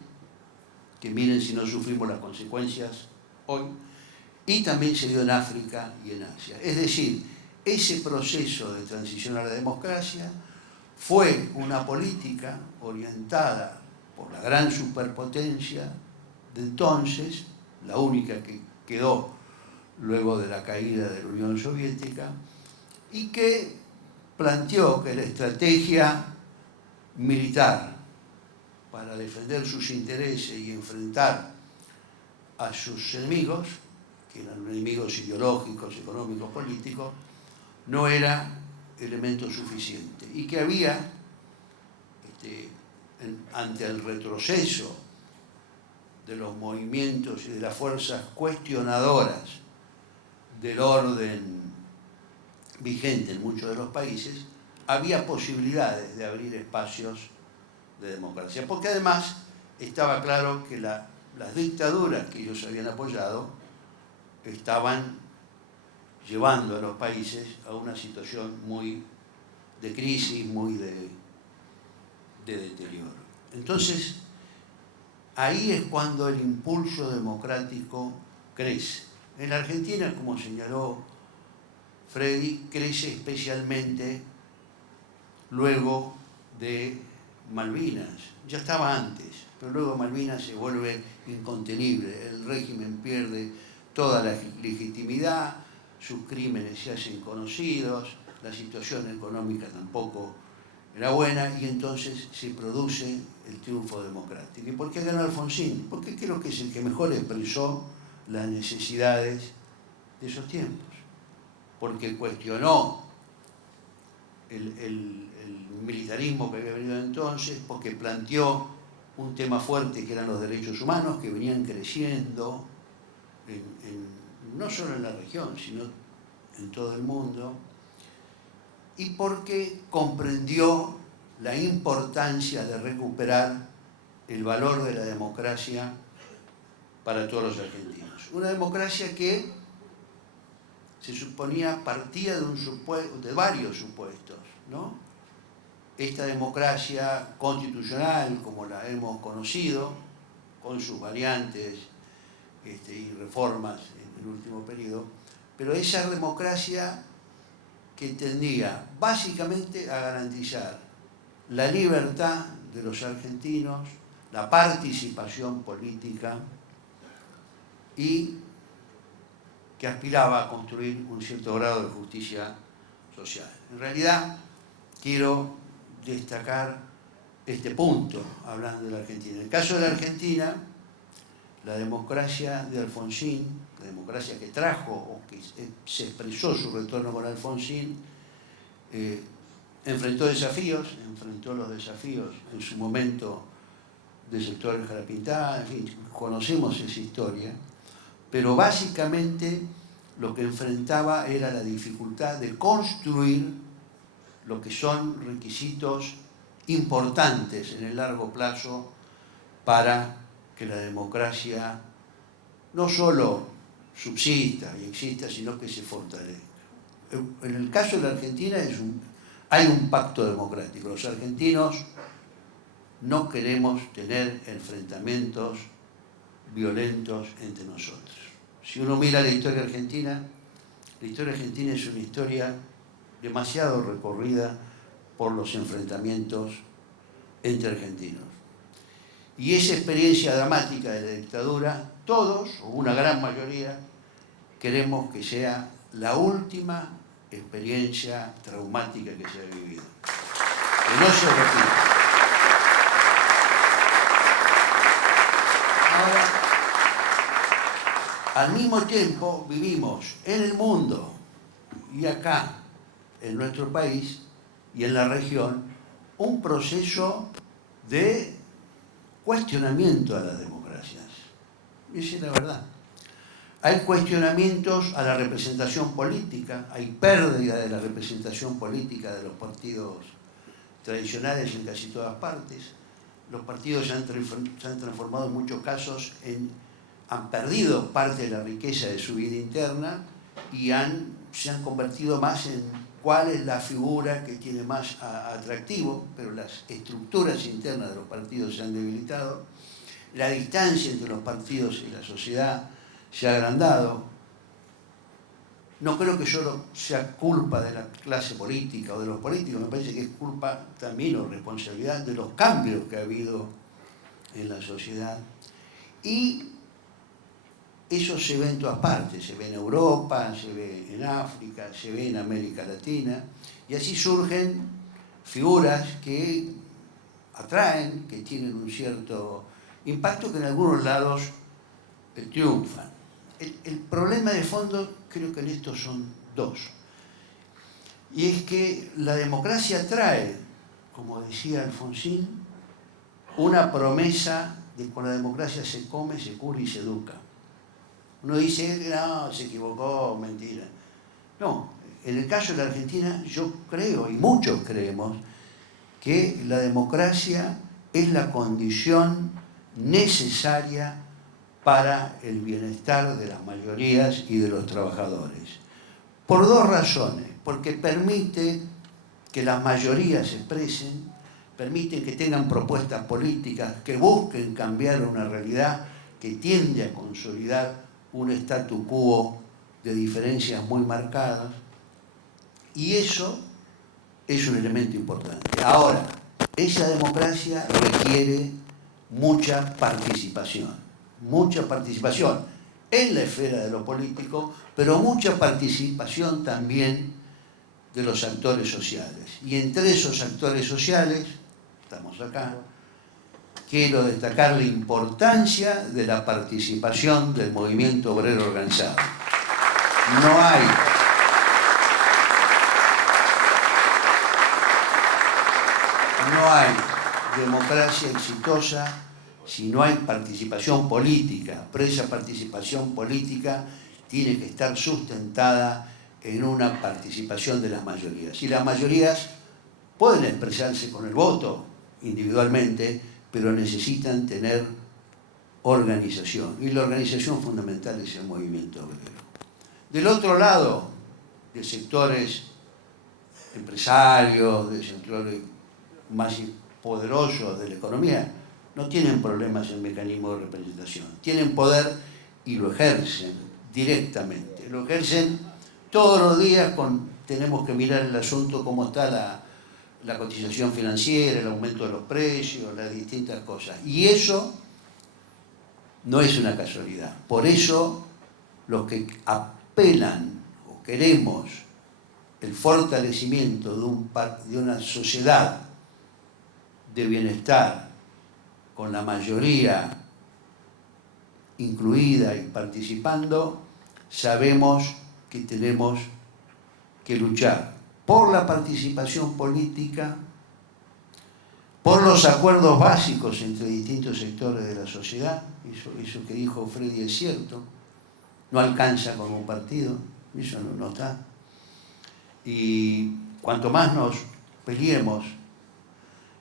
que miren si no sufrimos las consecuencias hoy, y también se dio en África y en Asia. Es decir, ese proceso de transición a la democracia fue una política orientada por la gran superpotencia de entonces, la única que quedó luego de la caída de la Unión Soviética, y que planteó que la estrategia militar para defender sus intereses y enfrentar a sus enemigos, que eran enemigos ideológicos, económicos, políticos, no era elemento suficiente, y que había, ante el retroceso de los movimientos y de las fuerzas cuestionadoras del orden vigente en muchos de los países, había posibilidades de abrir espacios de democracia, porque además estaba claro que las dictaduras que ellos habían apoyado estaban llevando a los países a una situación muy de crisis, muy de deterioro. Entonces, ahí es cuando el impulso democrático crece. En la Argentina, como señaló Freddy, crece especialmente luego de Malvinas. Ya estaba antes, pero luego Malvinas se vuelve incontenible. El régimen pierde toda la legitimidad, sus crímenes se hacen conocidos, la situación económica tampoco era buena, y entonces se produce el triunfo democrático. ¿Y por qué ganó Alfonsín? Porque creo que es el que mejor expresó las necesidades de esos tiempos, porque cuestionó el militarismo que había venido entonces, porque planteó un tema fuerte que eran los derechos humanos, que venían creciendo no solo en la región, sino en todo el mundo, y porque comprendió la importancia de recuperar el valor de la democracia para todos los argentinos. Una democracia que se suponía partía de varios supuestos, ¿no? Esta democracia constitucional, como la hemos conocido, con sus variantes y reformas en el último periodo, pero esa democracia que tendía básicamente a garantizar la libertad de los argentinos, la participación política, y que aspiraba a construir un cierto grado de justicia social. En realidad, quiero destacar este punto, hablando de la Argentina. En el caso de la Argentina, la democracia de Alfonsín, la democracia que trajo o que se expresó su retorno con Alfonsín, enfrentó los desafíos en su momento del sector de Jarapintá, en fin, conocemos esa historia, pero básicamente lo que enfrentaba era la dificultad de construir lo que son requisitos importantes en el largo plazo para que la democracia no solo subsista y exista, sino que se fortalezca. En el caso de la Argentina hay un pacto democrático. Los argentinos no queremos tener enfrentamientos violentos entre nosotros. Si uno mira la historia argentina es una historia demasiado recorrida por los enfrentamientos entre argentinos. Y esa experiencia dramática de la dictadura, todos, o una gran mayoría, queremos que sea la última experiencia traumática que se ha vivido. Que no se repita. Ahora, al mismo tiempo vivimos en el mundo y acá, en nuestro país y en la región, un proceso de cuestionamiento a las democracias. Esa es la verdad. Hay cuestionamientos a la representación política, hay pérdida de la representación política de los partidos tradicionales en casi todas partes. Los partidos se han transformado en muchos casos han perdido parte de la riqueza de su vida interna y se han convertido más en cuál es la figura que tiene más atractivo, pero las estructuras internas de los partidos se han debilitado, la distancia entre los partidos y la sociedad se ha agrandado. No creo que solo sea culpa de la clase política o de los políticos, me parece que es culpa también o responsabilidad de los cambios que ha habido en la sociedad. Y eso se ve en todas partes, se ve en Europa, se ve en África, se ve en América Latina, y así surgen figuras que atraen, que tienen un cierto impacto, que en algunos lados triunfan. El problema de fondo creo que en estos son dos, y es que la democracia trae, como decía Alfonsín, una promesa de que con la democracia se come, se cura y se educa. Uno dice, no, se equivocó, mentira. No, en el caso de la Argentina yo creo, y muchos creemos, que la democracia es la condición necesaria para el bienestar de las mayorías y de los trabajadores. Por dos razones. Porque permite que las mayorías se expresen, permite que tengan propuestas políticas que busquen cambiar una realidad que tiende a consolidar un statu quo de diferencias muy marcadas, y eso es un elemento importante. Ahora, esa democracia requiere mucha participación en la esfera de lo político, pero mucha participación también de los actores sociales. Y entre esos actores sociales, estamos acá, quiero destacar la importancia de la participación del movimiento obrero organizado. No hay democracia exitosa si no hay participación política, pero esa participación política tiene que estar sustentada en una participación de las mayorías. Y las mayorías pueden expresarse con el voto individualmente, pero necesitan tener organización. Y la organización fundamental es el movimiento obrero. Del otro lado, de sectores empresarios, de sectores más poderosos de la economía, no tienen problemas en mecanismo de representación. Tienen poder y lo ejercen directamente. Lo ejercen todos los días. Tenemos que mirar el asunto, cómo está la cotización financiera, el aumento de los precios, las distintas cosas. Y eso no es una casualidad. Por eso los que apelan o queremos el fortalecimiento de una sociedad de bienestar con la mayoría incluida y participando, sabemos que tenemos que luchar por la participación política, por los acuerdos básicos entre distintos sectores de la sociedad. Eso que dijo Freddy es cierto, no alcanza como un partido, eso no está. Y cuanto más nos peleemos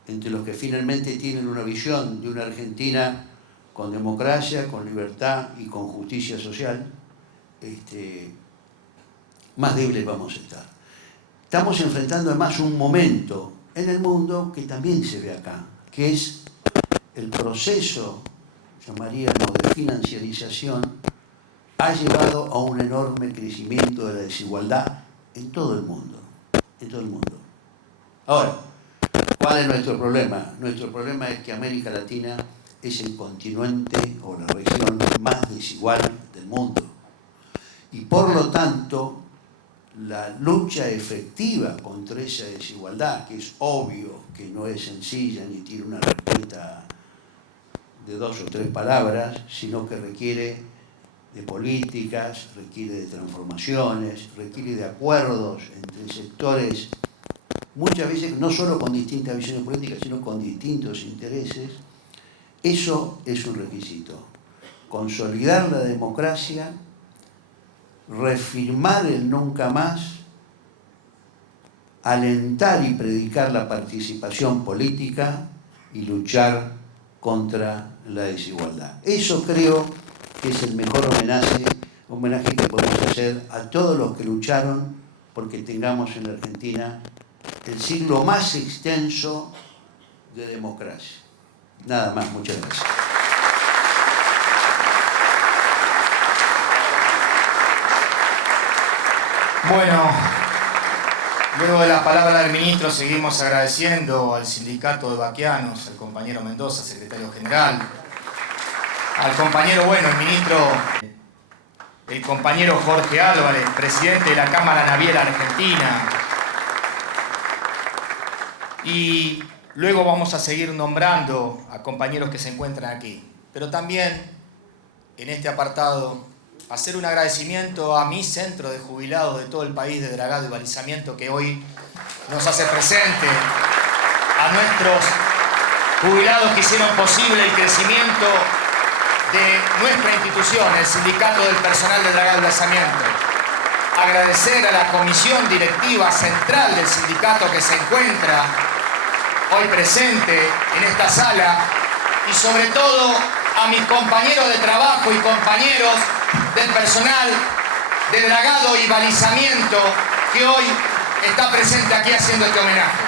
entre los que finalmente tienen una visión de una Argentina con democracia, con libertad y con justicia social, más débiles vamos a estar. Estamos enfrentando además un momento en el mundo que también se ve acá, que es el proceso, llamaríamos, de financiarización, ha llevado a un enorme crecimiento de la desigualdad en todo el mundo. En todo el mundo. Ahora, ¿cuál es nuestro problema? Nuestro problema es que América Latina es el continente o la región más desigual del mundo. Y por lo tanto, la lucha efectiva contra esa desigualdad, que es obvio que no es sencilla ni tiene una respuesta de 2 o 3 palabras, sino que requiere de políticas, requiere de transformaciones, requiere de acuerdos entre sectores, muchas veces no solo con distintas visiones políticas, sino con distintos intereses. Eso es un requisito. Consolidar la democracia, reafirmar el nunca más, alentar y predicar la participación política y luchar contra la desigualdad. Eso creo que es el mejor homenaje que podemos hacer a todos los que lucharon porque tengamos en la Argentina el siglo más extenso de democracia. Nada más, muchas gracias. Bueno, luego de la palabra del ministro seguimos agradeciendo al sindicato de vaquianos, al compañero Mendoza, secretario general, al compañero, el ministro, el compañero Jorge Álvarez, presidente de la Cámara Naviera Argentina. Y luego vamos a seguir nombrando a compañeros que se encuentran aquí. Pero también, en este apartado, hacer un agradecimiento a mi centro de jubilados de todo el país de dragado y balizamiento que hoy nos hace presente, a nuestros jubilados que hicieron posible el crecimiento de nuestra institución, el Sindicato del Personal de Dragado y Balizamiento. Agradecer a la comisión directiva central del sindicato que se encuentra hoy presente en esta sala y sobre todo a mis compañeros de trabajo y compañeros del personal de dragado y balizamiento que hoy está presente aquí haciendo este homenaje.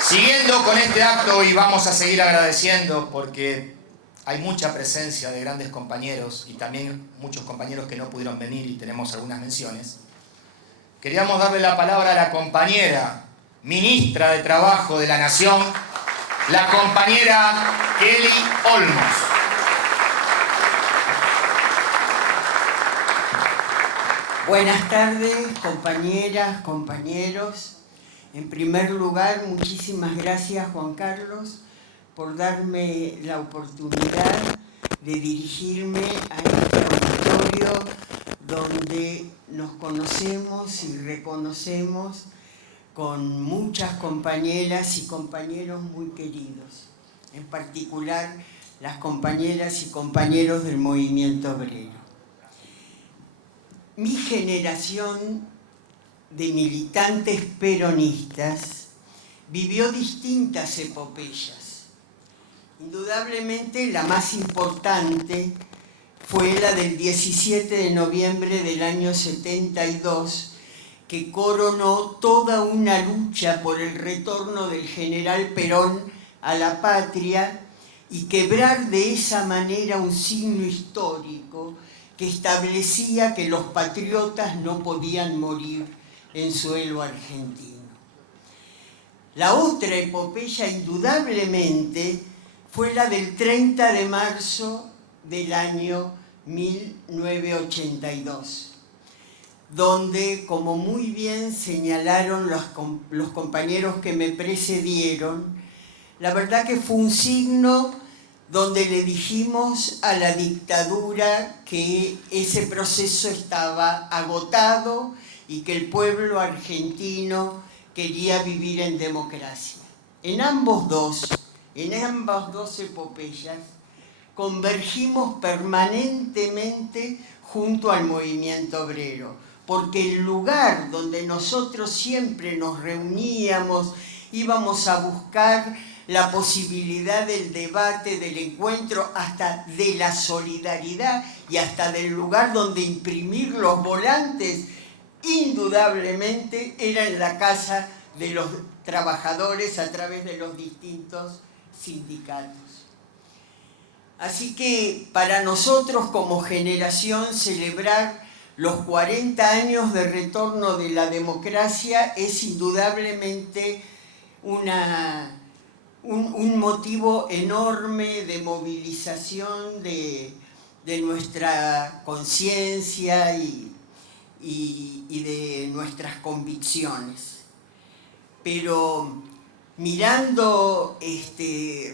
Siguiendo con este acto, y vamos a seguir agradeciendo porque hay mucha presencia de grandes compañeros y también muchos compañeros que no pudieron venir y tenemos algunas menciones. Queríamos darle la palabra a la compañera ministra de Trabajo de la Nación, la compañera Kelly Olmos. Buenas tardes, compañeras, compañeros. En primer lugar, muchísimas gracias, Juan Carlos, por darme la oportunidad de dirigirme a este auditorio donde nos conocemos y reconocemos con muchas compañeras y compañeros muy queridos, en particular las compañeras y compañeros del movimiento obrero. Mi generación de militantes peronistas vivió distintas epopeyas. Indudablemente la más importante fue la del 17 de noviembre del año 72, que coronó toda una lucha por el retorno del general Perón a la patria y quebrar de esa manera un signo histórico que establecía que los patriotas no podían morir en suelo argentino. La otra epopeya, indudablemente, fue la del 30 de marzo del año 1982, donde, como muy bien señalaron los compañeros que me precedieron, la verdad que fue un signo donde le dijimos a la dictadura que ese proceso estaba agotado y que el pueblo argentino quería vivir en democracia. En ambas dos epopeyas convergimos permanentemente junto al movimiento obrero, porque el lugar donde nosotros siempre nos reuníamos, íbamos a buscar la posibilidad del debate, del encuentro, hasta de la solidaridad y hasta del lugar donde imprimir los volantes, indudablemente era en la casa de los trabajadores a través de los distintos sindicatos. Así que para nosotros como generación celebrar los 40 años de retorno de la democracia es indudablemente un motivo enorme de movilización de nuestra conciencia y de nuestras convicciones. Pero mirando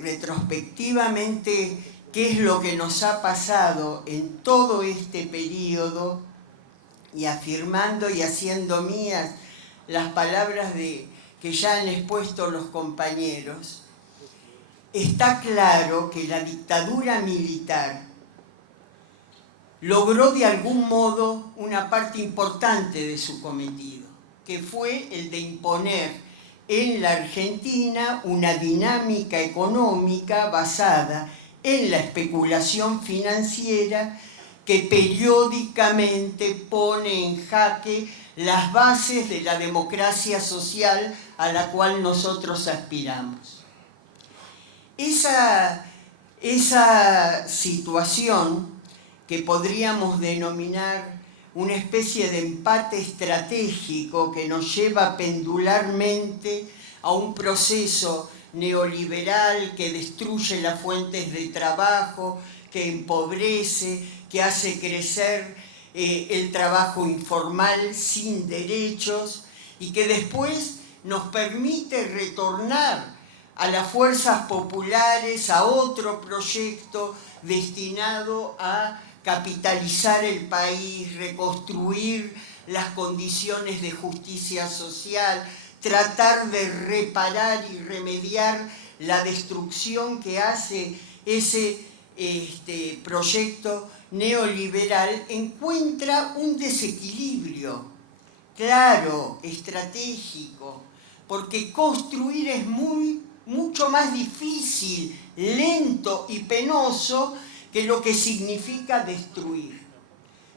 retrospectivamente qué es lo que nos ha pasado en todo este periodo y afirmando y haciendo mías las palabras que ya han expuesto los compañeros, está claro que la dictadura militar logró de algún modo una parte importante de su cometido, que fue el de imponer en la Argentina una dinámica económica basada en la especulación financiera que periódicamente pone en jaque las bases de la democracia social a la cual nosotros aspiramos. Esa situación que podríamos denominar una especie de empate estratégico que nos lleva pendularmente a un proceso neoliberal que destruye las fuentes de trabajo, que empobrece, que hace crecer el trabajo informal sin derechos y que después nos permite retornar a las fuerzas populares, a otro proyecto destinado a capitalizar el país, reconstruir las condiciones de justicia social, tratar de reparar y remediar la destrucción que hace ese proyecto neoliberal, encuentra un desequilibrio claro, estratégico, porque construir es mucho más difícil, lento y penoso que lo que significa destruir.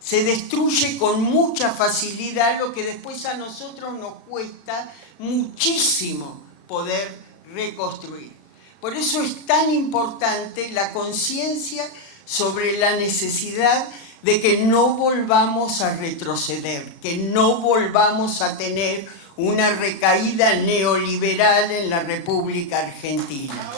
Se destruye con mucha facilidad lo que después a nosotros nos cuesta muchísimo poder reconstruir. Por eso es tan importante la conciencia sobre la necesidad de que no volvamos a retroceder, que no volvamos a tener una recaída neoliberal en la República Argentina.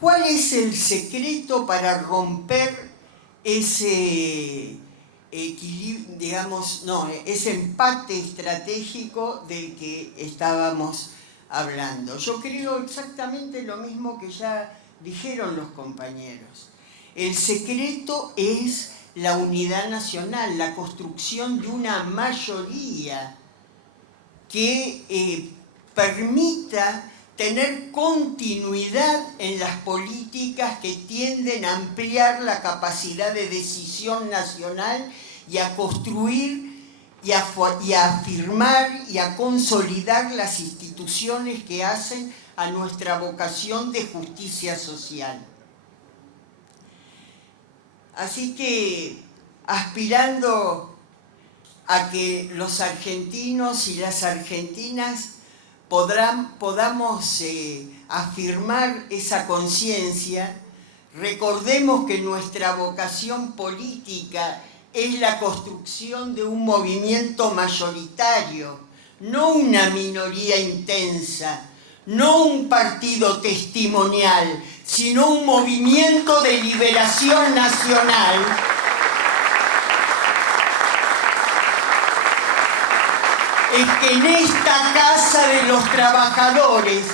¿Cuál es el secreto para romper ese ese empate estratégico del que estábamos hablando? Yo creo exactamente lo mismo que ya dijeron los compañeros. El secreto es la unidad nacional, la construcción de una mayoría que permita tener continuidad en las políticas que tienden a ampliar la capacidad de decisión nacional y a construir y a afirmar y a consolidar las instituciones que hacen a nuestra vocación de justicia social. Así que, aspirando a que los argentinos y las argentinas podamos afirmar esa conciencia, recordemos que nuestra vocación política es la construcción de un movimiento mayoritario, no una minoría intensa, no un partido testimonial, sino un movimiento de liberación nacional es que en esta Casa de los Trabajadores,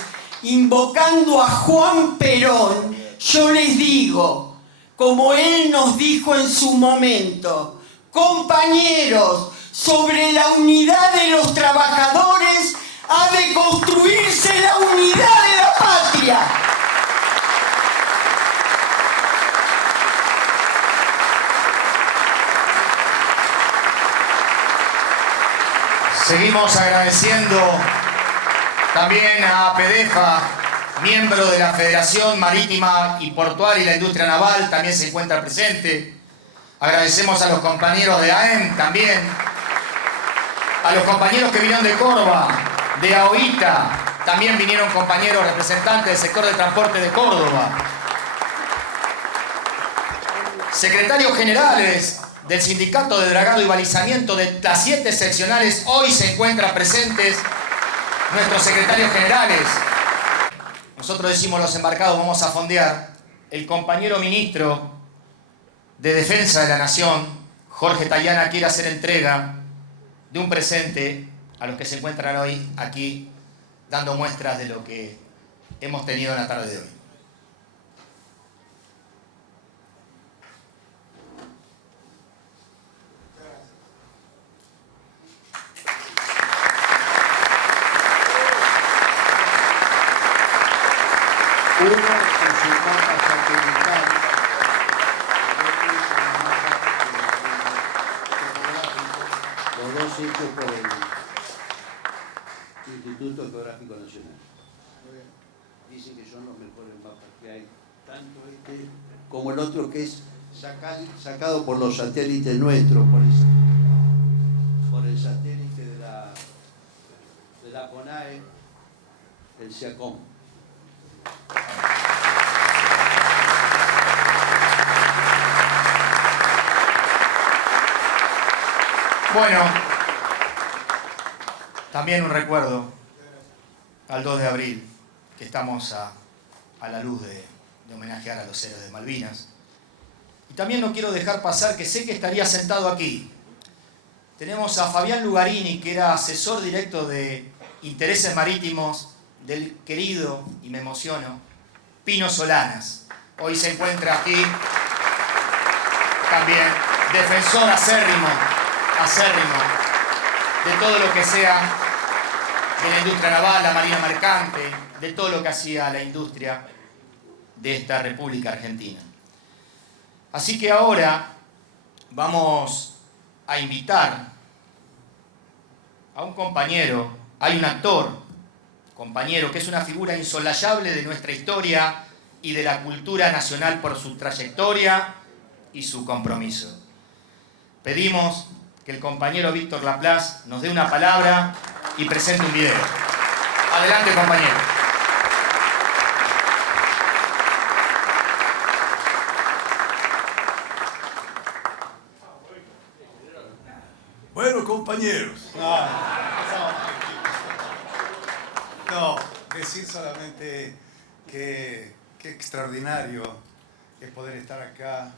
invocando a Juan Perón, yo les digo, como él nos dijo en su momento, compañeros, sobre la unidad de los trabajadores ha de construirse la unidad de la patria. Seguimos agradeciendo también a PEDEFA, miembro de la Federación Marítima y Portuaria y la Industria Naval, también se encuentra presente. Agradecemos a los compañeros de AEM también, a los compañeros que vinieron de Córdoba, de AOITA, también vinieron compañeros representantes del sector de transporte de Córdoba. Secretarios generales del Sindicato de Dragado y Balizamiento de las 7 seccionales, hoy se encuentran presentes nuestros secretarios generales. Nosotros decimos los embarcados, vamos a fondear. El compañero ministro de Defensa de la Nación, Jorge Tayana, quiere hacer entrega de un presente a los que se encuentran hoy aquí dando muestras de lo que hemos tenido en la tarde de hoy. Uno con su mapa satelital, los dos hechos por el Instituto Geográfico Nacional. Dicen que son los mejores mapas que hay, tanto este como el otro que es sacado por los satélites nuestros, por el satélite de la CONAE, el SEACOM. Bueno, también un recuerdo al 2 de abril, que estamos a la luz de homenajear a los héroes de Malvinas. Y también no quiero dejar pasar que sé que estaría sentado aquí. Tenemos a Fabián Lugarini, que era asesor directo de Intereses Marítimos del querido, y me emociono, Pino Solanas. Hoy se encuentra aquí también defensor acérrimo de todo lo que sea de la industria naval, la marina mercante, de todo lo que hacía la industria de esta República Argentina. Así que ahora vamos a invitar a un compañero, hay un compañero que es una figura insolayable de nuestra historia y de la cultura nacional por su trayectoria y su compromiso. Pedimos que el compañero Víctor Laplace nos dé una palabra y presente un video. Adelante, compañero. Bueno, compañeros. No, decir solamente que qué extraordinario es poder estar acá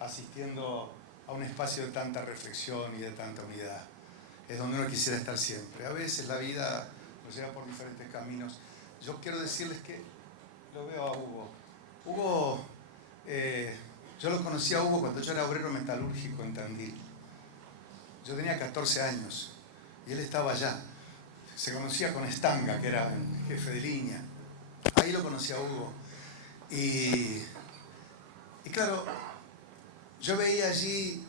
asistiendo a un espacio de tanta reflexión y de tanta unidad. Es donde uno quisiera estar siempre. A veces la vida nos lleva por diferentes caminos. Yo quiero decirles que lo veo a Hugo. Hugo, yo lo conocí a Hugo cuando yo era obrero metalúrgico en Tandil. Yo tenía 14 años y él estaba allá. Se conocía con Estanga, que era el jefe de línea. Ahí lo conocí a Hugo. Y claro, yo veía allí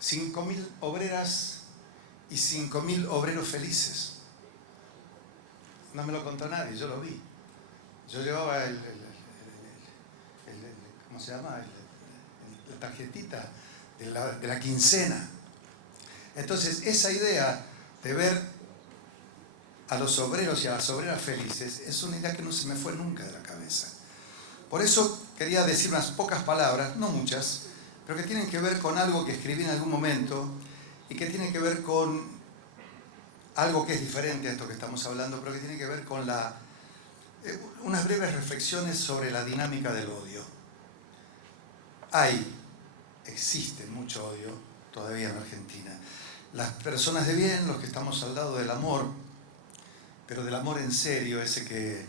5.000 obreras y 5.000 obreros felices. No me lo contó nadie, yo lo vi. Yo llevaba ¿cómo se llama? La tarjetita de la quincena. Entonces, esa idea de ver a los obreros y a las obreras felices es una idea que no se me fue nunca de la cabeza. Por eso quería decir unas pocas palabras, no muchas, pero que tienen que ver con algo que escribí en algún momento y que tiene que ver con algo que es diferente a esto que estamos hablando, pero que tiene que ver con unas breves reflexiones sobre la dinámica del odio. Existe mucho odio todavía en Argentina. las personas de bien, los que estamos al lado del amor, pero del amor en serio, ese que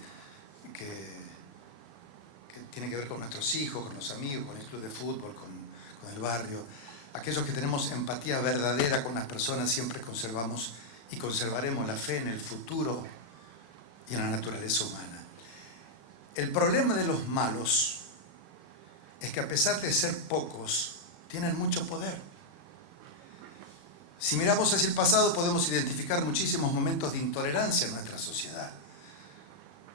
tiene que ver con nuestros hijos, con los amigos, con el club de fútbol, con el barrio. Aquellos que tenemos empatía verdadera con las personas siempre conservamos y conservaremos la fe en el futuro y en la naturaleza humana. El problema de los malos es que a pesar de ser pocos, tienen mucho poder. Si miramos hacia el pasado podemos identificar muchísimos momentos de intolerancia en nuestra sociedad.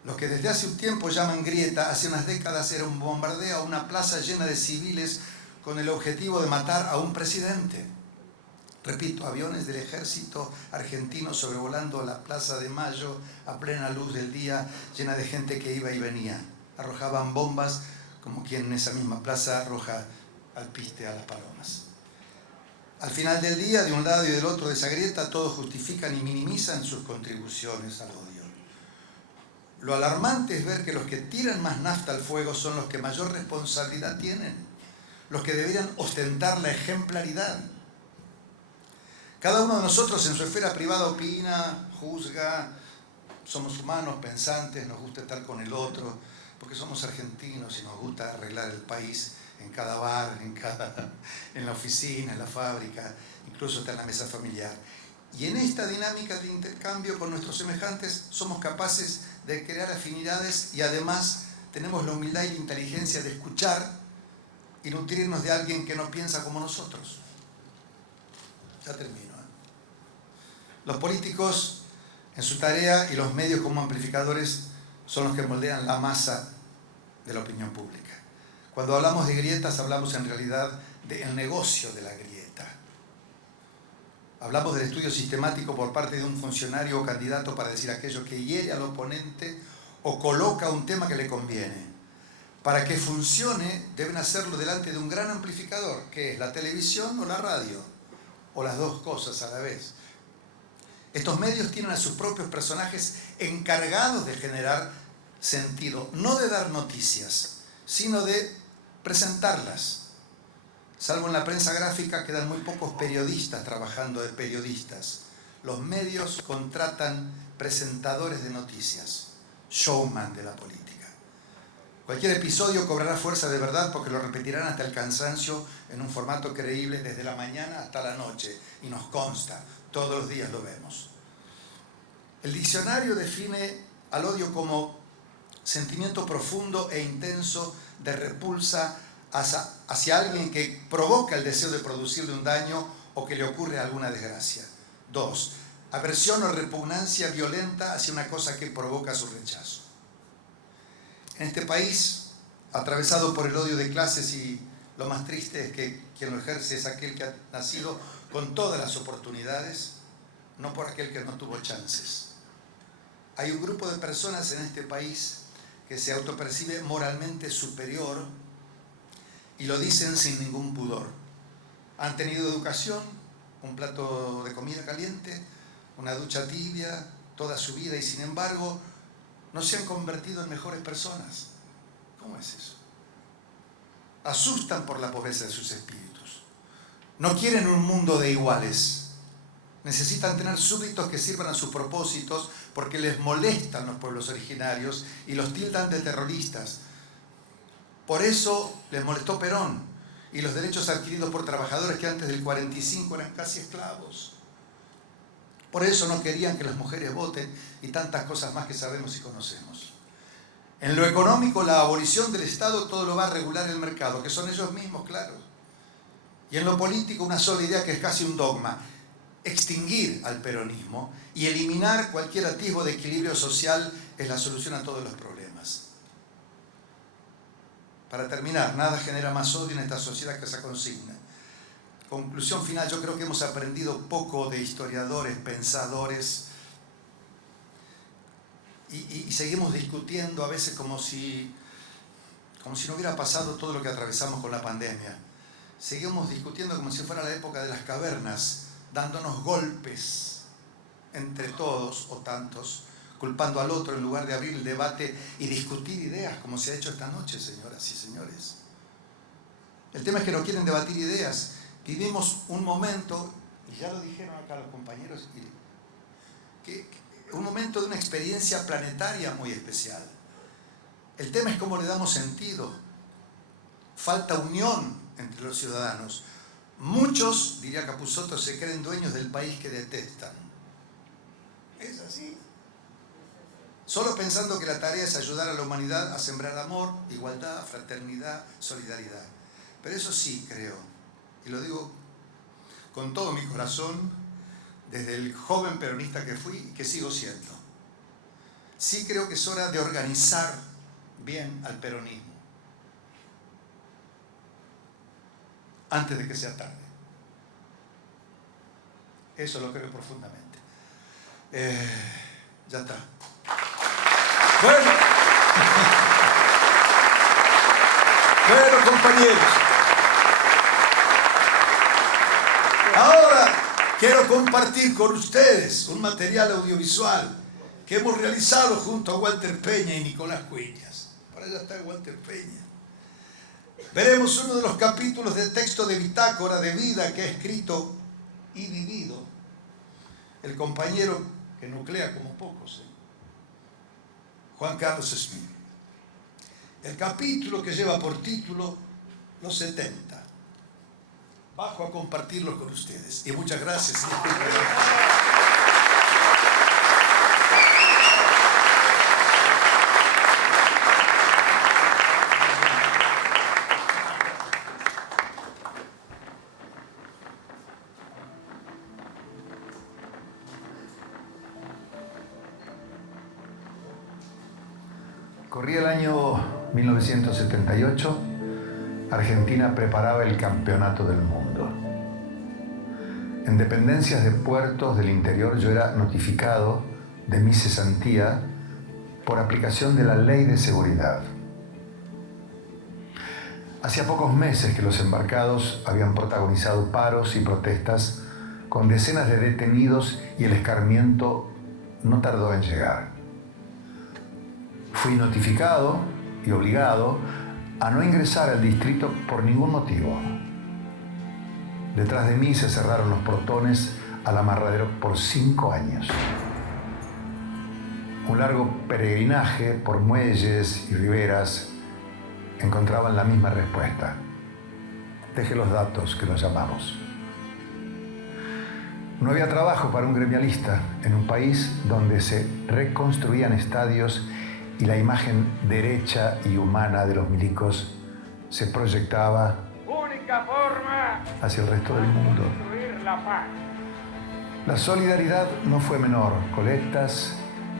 Lo que desde hace un tiempo llaman grieta, hace unas décadas era un bombardeo a una plaza llena de civiles con el objetivo de matar a un presidente. Repito, aviones del ejército argentino sobrevolando la Plaza de Mayo a plena luz del día, llena de gente que iba y venía. Arrojaban bombas como quien en esa misma plaza arroja alpiste a las palomas. Al final del día, de un lado y del otro de esa grieta, todos justifican y minimizan sus contribuciones al odio. Lo alarmante es ver que los que tiran más nafta al fuego son los que mayor responsabilidad tienen, los que deberían ostentar la ejemplaridad. Cada uno de nosotros en su esfera privada opina, juzga, somos humanos, pensantes, nos gusta estar con el otro, porque somos argentinos y nos gusta arreglar el país en cada bar, en la oficina, en la fábrica, incluso hasta en la mesa familiar. Y en esta dinámica de intercambio con nuestros semejantes somos capaces de crear afinidades y además tenemos la humildad y la inteligencia de escuchar y nutrirnos de alguien que no piensa como nosotros. Ya termino. Los políticos en su tarea y los medios como amplificadores son los que moldean la masa de la opinión pública. Cuando hablamos de grietas hablamos en realidad del negocio de la grieta. Hablamos del estudio sistemático por parte de un funcionario o candidato para decir aquello que hiere al oponente o coloca un tema que le conviene. Para que funcione deben hacerlo delante de un gran amplificador, que es la televisión o la radio, o las dos cosas a la vez. Estos medios tienen a sus propios personajes encargados de generar sentido, no de dar noticias, sino de presentarlas. Salvo en la prensa gráfica quedan muy pocos periodistas trabajando de periodistas. Los medios contratan presentadores de noticias, showman de la política. Cualquier episodio cobrará fuerza de verdad porque lo repetirán hasta el cansancio en un formato creíble desde la mañana hasta la noche. Y nos consta, todos los días lo vemos. El diccionario define al odio como sentimiento profundo e intenso de repulsa hacia alguien que provoca el deseo de producirle un daño o que le ocurre alguna desgracia. 2. Aversión o repugnancia violenta hacia una cosa que provoca su rechazo. En este país, atravesado por el odio de clases, y lo más triste es que quien lo ejerce es aquel que ha nacido con todas las oportunidades, no por aquel que no tuvo chances. Hay un grupo de personas en este país que se autopercibe moralmente superior y lo dicen sin ningún pudor. Han tenido educación, un plato de comida caliente, una ducha tibia, toda su vida y sin embargo no se han convertido en mejores personas. ¿Cómo es eso? Asustan por la pobreza de sus espíritus. No quieren un mundo de iguales. Necesitan tener súbditos que sirvan a sus propósitos porque les molestan los pueblos originarios y los tildan de terroristas. Por eso les molestó Perón y los derechos adquiridos por trabajadores que antes del 45 eran casi esclavos. Por eso no querían que las mujeres voten y tantas cosas más que sabemos y conocemos. En lo económico, la abolición del Estado todo lo va a regular el mercado, que son ellos mismos, claro. Y en lo político, una sola idea que es casi un dogma: extinguir al peronismo y eliminar cualquier atisbo de equilibrio social es la solución a todos los problemas. Para terminar, nada genera más odio en esta sociedad que esa consigna. Conclusión final, yo creo que hemos aprendido poco de historiadores, pensadores, y seguimos discutiendo a veces como si no hubiera pasado todo lo que atravesamos con la pandemia. Seguimos discutiendo como si fuera la época de las cavernas, dándonos golpes entre todos o tantos, culpando al otro en lugar de abrir el debate y discutir ideas como se ha hecho esta noche, señoras y señores. El tema es que no quieren debatir ideas. Vivimos un momento y ya lo dijeron acá los compañeros, que un momento de una experiencia planetaria muy especial. El tema es cómo le damos sentido. Falta unión entre los ciudadanos. Muchos, diría Capusotto, se creen dueños del país que detestan. Es así. Solo pensando que la tarea es ayudar a la humanidad a sembrar amor, igualdad, fraternidad, solidaridad. Pero eso sí creo, y lo digo con todo mi corazón, desde el joven peronista que fui y que sigo siendo. Sí creo que es hora de organizar bien al peronismo, antes de que sea tarde. Eso lo creo profundamente. Ya está. Bueno, compañeros, ahora quiero compartir con ustedes un material audiovisual que hemos realizado junto a Walter Peña y Nicolás Cuillas. Por allá está Walter Peña. Veremos uno de los capítulos de texto de bitácora de vida que ha escrito y vivido el compañero que nuclea como pocos, Juan Carlos Smith. El capítulo que lleva por título Los 70. Bajo a compartirlo con ustedes. Y muchas gracias. Corría el año 1978, Argentina preparaba el campeonato del mundo. En dependencias de puertos del interior yo era notificado de mi cesantía por aplicación de la ley de seguridad. Hacía pocos meses que los embarcados habían protagonizado paros y protestas con decenas de detenidos y el escarmiento no tardó en llegar. Fui notificado y obligado a no ingresar al distrito por ningún motivo. Detrás de mí se cerraron los portones al amarradero por 5 años. Un largo peregrinaje por muelles y riberas encontraban la misma respuesta. Deje los datos que los llamamos. No había trabajo para un gremialista en un país donde se reconstruían estadios y la imagen derecha y humana de los milicos se proyectaba hacia el resto del mundo. La solidaridad no fue menor. Colectas,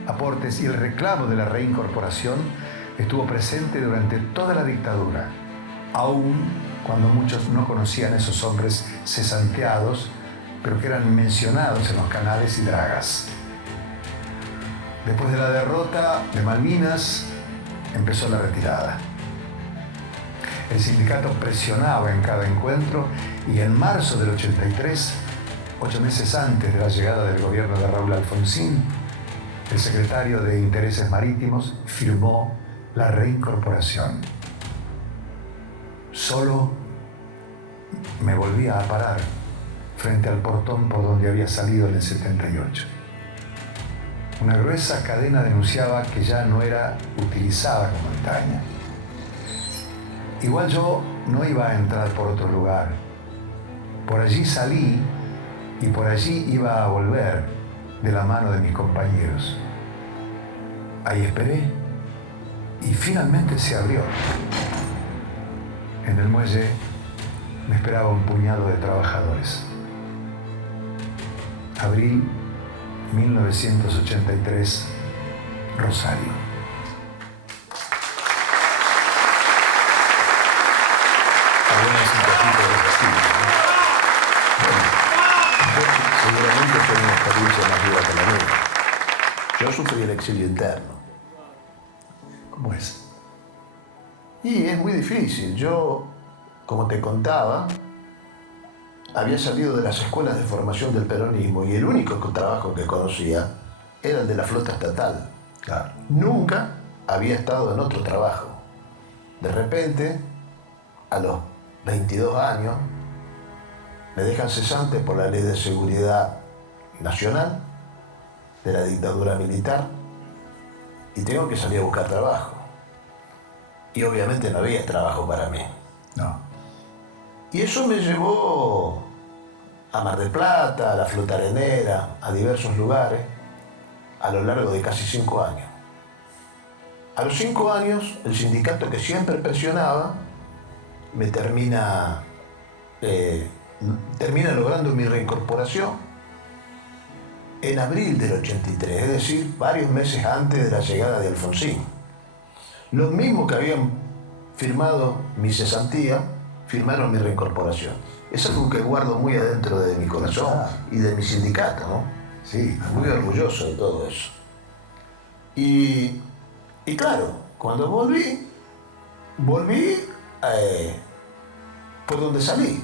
aportes y el reclamo de la reincorporación estuvo presente durante toda la dictadura, aun cuando muchos no conocían a esos hombres cesanteados, pero que eran mencionados en los canales y dragas. Después de la derrota de Malvinas, empezó la retirada. El sindicato presionaba en cada encuentro y en marzo del 83, 8 meses antes de la llegada del gobierno de Raúl Alfonsín, el secretario de Intereses Marítimos firmó la reincorporación. Solo me volvía a parar frente al portón por donde había salido en el 78. Una gruesa cadena denunciaba que ya no era utilizada como antaño. Igual yo no iba a entrar por otro lugar. Por allí salí y por allí iba a volver de la mano de mis compañeros. Ahí esperé y finalmente se abrió. En el muelle me esperaba un puñado de trabajadores. Abril 1983, Rosario. Seguramente fue una experiencia más dura que la mía. Yo sufrí el exilio interno. ¿Cómo es? Y es muy difícil. Yo, como te contaba, había salido de las escuelas de formación del peronismo y el único trabajo que conocía era el de la flota estatal. Claro. Nunca había estado en otro trabajo. De repente, a los 22 años, Me dejan cesante por la Ley de Seguridad Nacional de la dictadura militar y tengo que salir a buscar trabajo. Y obviamente no había trabajo para mí. No. Y eso me llevó a Mar del Plata, a la Flota Arenera, a diversos lugares, a lo largo de casi 5 años. A los 5 años, el sindicato que siempre presionaba me termina logrando mi reincorporación en abril del 83, es decir, varios meses antes de la llegada de Alfonsín. Los mismos que habían firmado mi cesantía, firmaron mi reincorporación. Eso es algo que guardo muy adentro de mi corazón y de mi sindicato, ¿no? Sí, muy orgulloso de todo eso. Y claro, cuando volví por donde salí.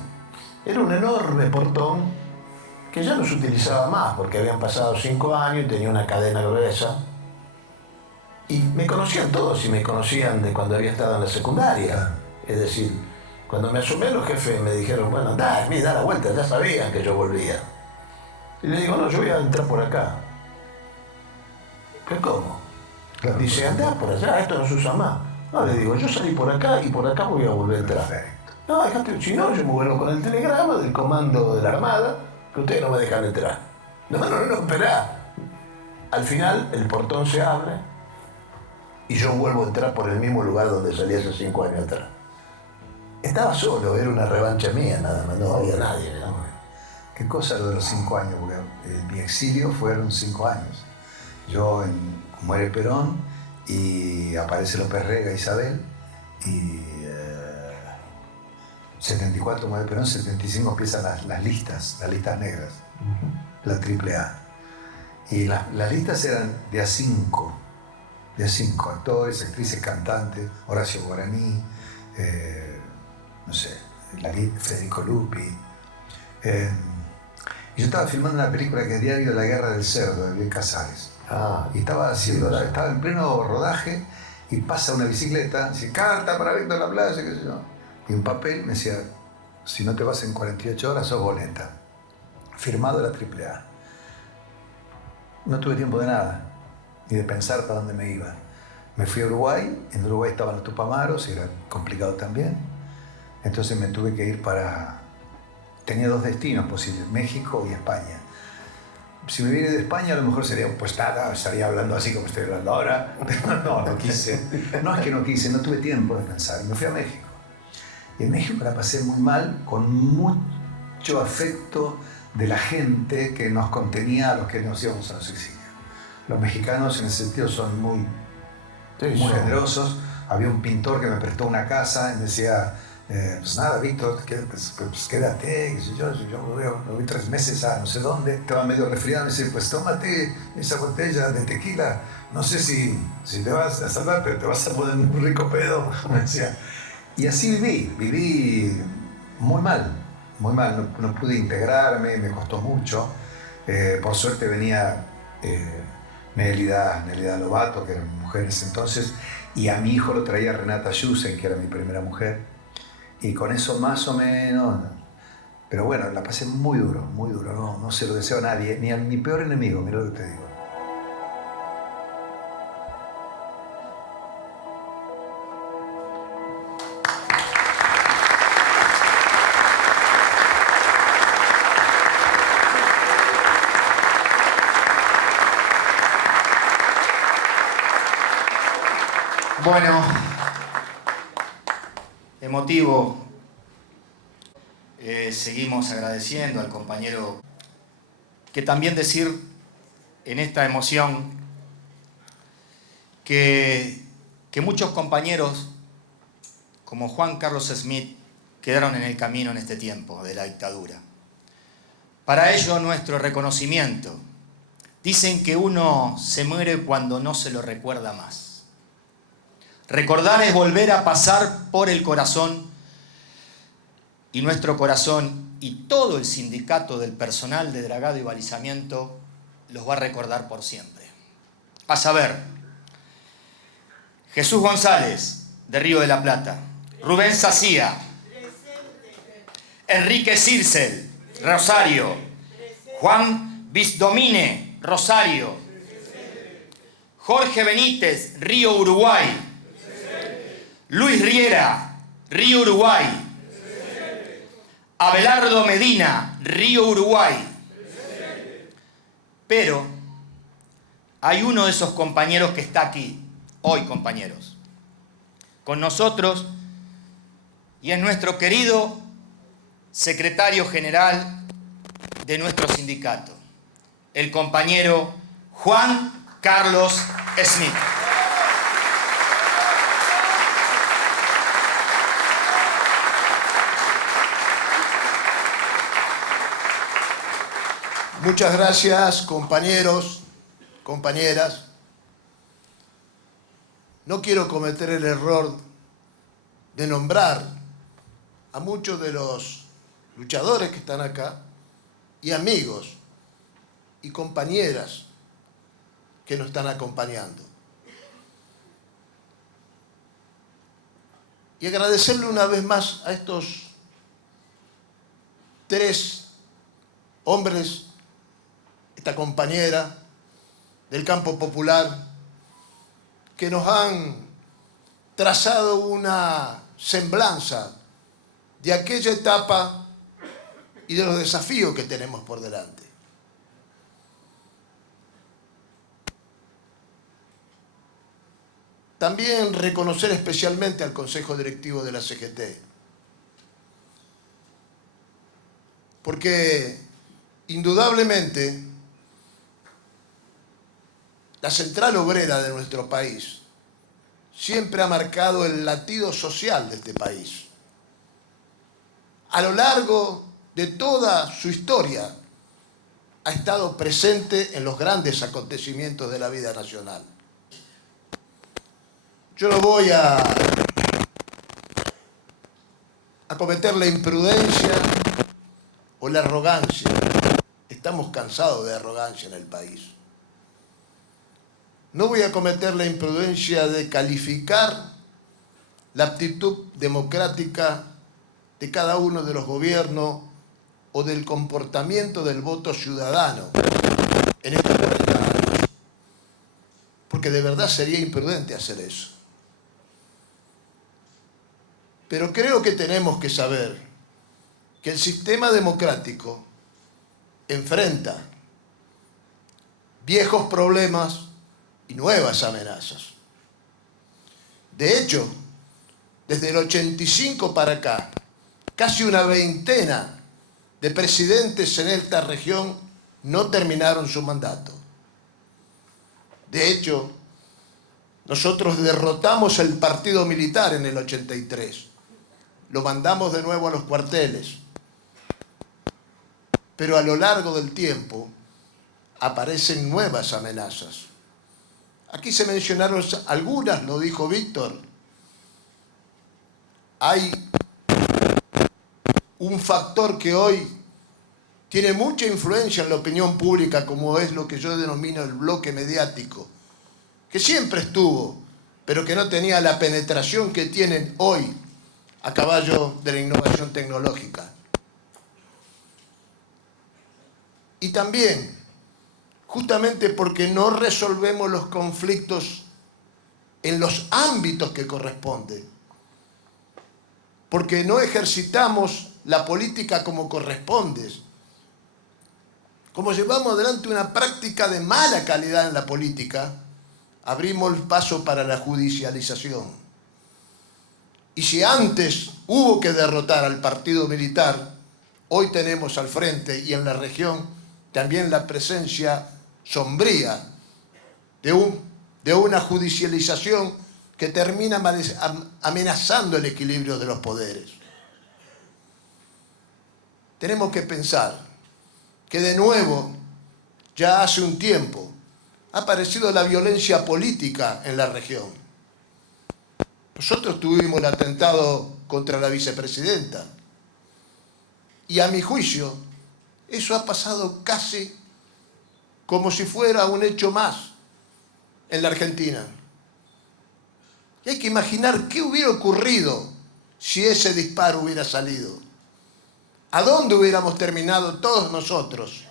Era un enorme portón que ya no se utilizaba más porque habían pasado 5 años y tenía una cadena gruesa. Y me conocían todos y me conocían de cuando había estado en la secundaria. Es decir, cuando me asomé los jefes me dijeron, bueno, da la vuelta, ya sabían que yo volvía. Y le digo, no, yo voy a entrar por acá. ¿Pero cómo? Claro, dice, andá por allá, esto no se usa más. No, le digo, yo salí por acá y por acá voy a volver a entrar. Perfecto. No, dejate, si no, yo me vuelvo con el telegrama del comando de la Armada, que ustedes no me dejan entrar. No, esperá. Al final, el portón se abre y yo vuelvo a entrar por el mismo lugar donde salí hace 5 años atrás. Estaba solo, era una revancha mía nada más, no había nadie, ¿no? Qué cosa lo de los 5 años, porque mi exilio fueron 5 años. Yo muere Perón y aparece López Rega, Isabel, y 74 muere Perón, 75 empiezan las listas negras, la AAA. Y las listas eran de A5 actores, actrices, cantantes, Horacio Guaraní, no sé, Federico Lupi. Y yo estaba filmando una película que es Diario de la Guerra del Cerdo, de Biel Casares. Y estaba en pleno rodaje y pasa una bicicleta, dice, carta para Víctor La Playa, qué sé yo. Y un papel me decía, si no te vas en 48 horas, sos boleta. Firmado de la AAA. No tuve tiempo de nada, ni de pensar para dónde me iba. Me fui a Uruguay, en Uruguay estaban los Tupamaros, y era complicado también. Entonces me tuve que ir tenía 2 destinos posibles, México y España. Si me viene de España, a lo mejor sería pues nada, estaría hablando así como estoy hablando ahora. No quise. No es que no quise, no tuve tiempo de pensar. Me fui a México. Y en México la pasé muy mal, con mucho afecto de la gente que nos contenía a los que nos íbamos a los exilios. Los mexicanos en ese sentido son muy generosos. Había un pintor que me prestó una casa y me decía, pues nada, Víctor, pues quédate, yo me voy 3 meses a no sé dónde, estaba medio resfriado, me dice, pues tómate esa botella de tequila, no sé si te vas a salvar, pero te vas a poner un rico pedo, me decía. Y así viví muy mal, no pude integrarme, me costó mucho. Por suerte venía Nélida Lobato, que era mi mujer en ese entonces, y a mi hijo lo traía Renata Yusen, que era mi primera mujer. Y con eso más o menos, pero bueno, la pasé muy duro, no se lo deseo a nadie, ni a mi peor enemigo, mira lo que te digo. Bueno, emotivo. Seguimos agradeciendo al compañero, que también decir en esta emoción que muchos compañeros como Juan Carlos Smith quedaron en el camino en este tiempo de la dictadura. Para ello nuestro reconocimiento. Dicen que uno se muere cuando no se lo recuerda más. Recordar es volver a pasar por el corazón, y nuestro corazón y todo el sindicato del personal de dragado y balizamiento los va a recordar por siempre. A saber, Jesús González, de Río de la Plata, Rubén Sacía, Enrique Circel, Rosario. Juan Bisdomine, Rosario. Jorge Benítez, Río Uruguay. Luis Riera, Río Uruguay. Abelardo Medina, Río Uruguay. Pero hay uno de esos compañeros que está aquí, hoy, compañeros, con nosotros, y es nuestro querido secretario general de nuestro sindicato, el compañero Juan Carlos Smith. Muchas gracias, compañeros, compañeras. No quiero cometer el error de nombrar a muchos de los luchadores que están acá y amigos y compañeras que nos están acompañando. Y agradecerle una vez más a estos 3 hombres, esta compañera del campo popular, que nos han trazado una semblanza de aquella etapa y de los desafíos que tenemos por delante. También reconocer especialmente al Consejo Directivo de la CGT, porque indudablemente la central obrera de nuestro país siempre ha marcado el latido social de este país. A lo largo de toda su historia ha estado presente en los grandes acontecimientos de la vida nacional. Yo no voy a cometer la imprudencia o la arrogancia. Estamos cansados de arrogancia en el país. No voy a cometer la imprudencia de calificar la actitud democrática de cada uno de los gobiernos o del comportamiento del voto ciudadano en estos 40 años. Porque de verdad sería imprudente hacer eso. Pero creo que tenemos que saber que el sistema democrático enfrenta viejos problemas y nuevas amenazas. De hecho, desde el 85 para acá, casi una veintena de presidentes en esta región no terminaron su mandato. De hecho, nosotros derrotamos el partido militar en el 83. Lo mandamos de nuevo a los cuarteles. Pero a lo largo del tiempo aparecen nuevas amenazas. Aquí se mencionaron algunas, lo dijo Víctor. Hay un factor que hoy tiene mucha influencia en la opinión pública, como es lo que yo denomino el bloque mediático, que siempre estuvo, pero que no tenía la penetración que tienen hoy a caballo de la innovación tecnológica. Y también, justamente porque no resolvemos los conflictos en los ámbitos que corresponden, porque no ejercitamos la política como corresponde, como llevamos adelante una práctica de mala calidad en la política, abrimos el paso para la judicialización. Y si antes hubo que derrotar al partido militar, hoy tenemos al frente y en la región también la presencia sombría de una judicialización que termina amenazando el equilibrio de los poderes. Tenemos que pensar que de nuevo, ya hace un tiempo, ha aparecido la violencia política en la región. Nosotros tuvimos el atentado contra la vicepresidenta y a mi juicio eso ha pasado casi como si fuera un hecho más en la Argentina. Y hay que imaginar qué hubiera ocurrido si ese disparo hubiera salido. ¿A dónde hubiéramos terminado todos nosotros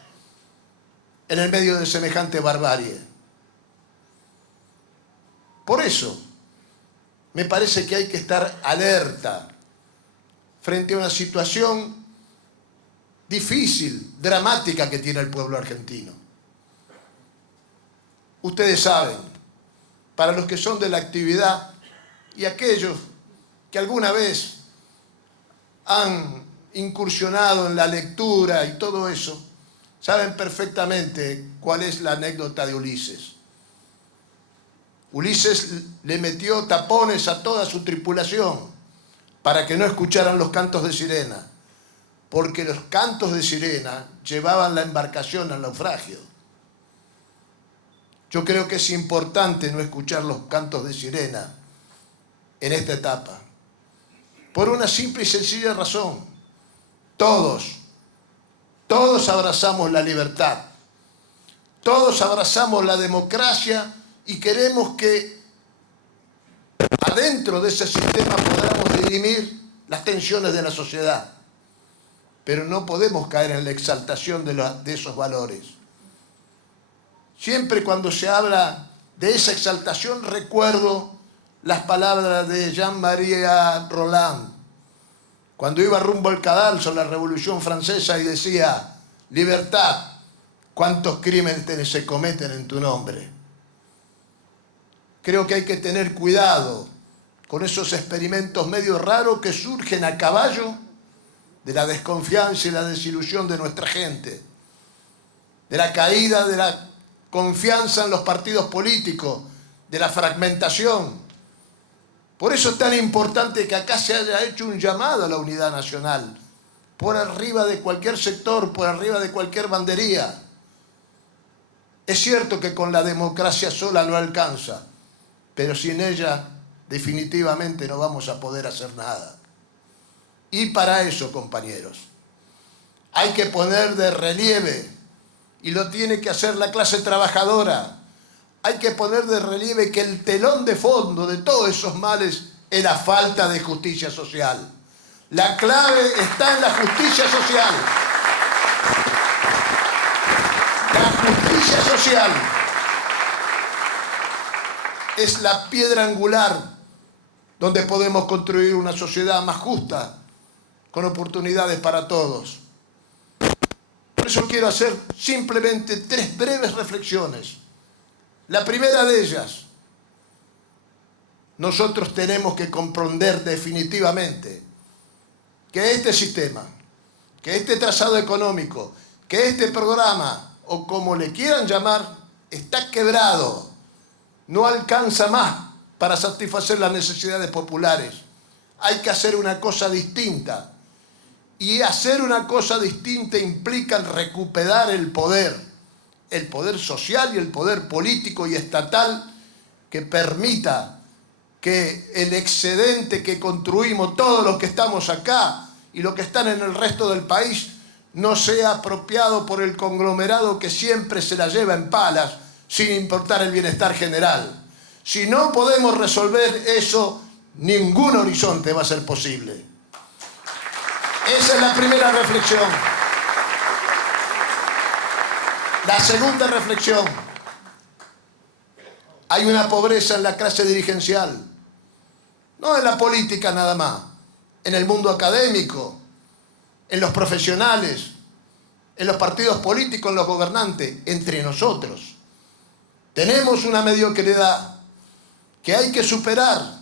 en el medio de semejante barbarie? Por eso, me parece que hay que estar alerta frente a una situación difícil, dramática que tiene el pueblo argentino. Ustedes saben, para los que son de la actividad y aquellos que alguna vez han incursionado en la lectura y todo eso, saben perfectamente cuál es la anécdota de Ulises. Ulises le metió tapones a toda su tripulación para que no escucharan los cantos de sirena, porque los cantos de sirena llevaban la embarcación al naufragio. Yo creo que es importante no escuchar los cantos de sirena en esta etapa, por una simple y sencilla razón. Todos abrazamos la libertad, todos abrazamos la democracia y queremos que adentro de ese sistema podamos dirimir las tensiones de la sociedad. Pero no podemos caer en la exaltación de esos valores. Siempre cuando se habla de esa exaltación recuerdo las palabras de Jean-Marie Roland, cuando iba rumbo al cadalso, la Revolución Francesa, y decía: libertad, ¿cuántos crímenes se cometen en tu nombre? Creo que hay que tener cuidado con esos experimentos medio raros que surgen a caballo de la desconfianza y la desilusión de nuestra gente, de la caída de la confianza en los partidos políticos, de la fragmentación. Por eso es tan importante que acá se haya hecho un llamado a la unidad nacional, por arriba de cualquier sector, por arriba de cualquier bandería. Es cierto que con la democracia sola no alcanza, pero sin ella definitivamente no vamos a poder hacer nada. Y para eso, compañeros, hay que poner de relieve, y lo tiene que hacer la clase trabajadora, hay que poner de relieve que el telón de fondo de todos esos males es la falta de justicia social. La clave está en la justicia social. La justicia social es la piedra angular donde podemos construir una sociedad más justa, con oportunidades para todos. Por eso quiero hacer simplemente 3 breves reflexiones. La primera de ellas: nosotros tenemos que comprender definitivamente que este sistema, que este trazado económico, que este programa, o como le quieran llamar, está quebrado, no alcanza más para satisfacer las necesidades populares. Hay que hacer una cosa distinta. Y hacer una cosa distinta implica recuperar el poder social y el poder político y estatal, que permita que el excedente que construimos todos los que estamos acá y los que están en el resto del país no sea apropiado por el conglomerado que siempre se la lleva en palas sin importar el bienestar general. Si no podemos resolver eso, ningún horizonte va a ser posible. Esa es la primera reflexión. La segunda reflexión: hay una pobreza en la clase dirigencial, no en la política nada más, en el mundo académico, en los profesionales, en los partidos políticos, en los gobernantes, entre nosotros. Tenemos una mediocridad que hay que superar,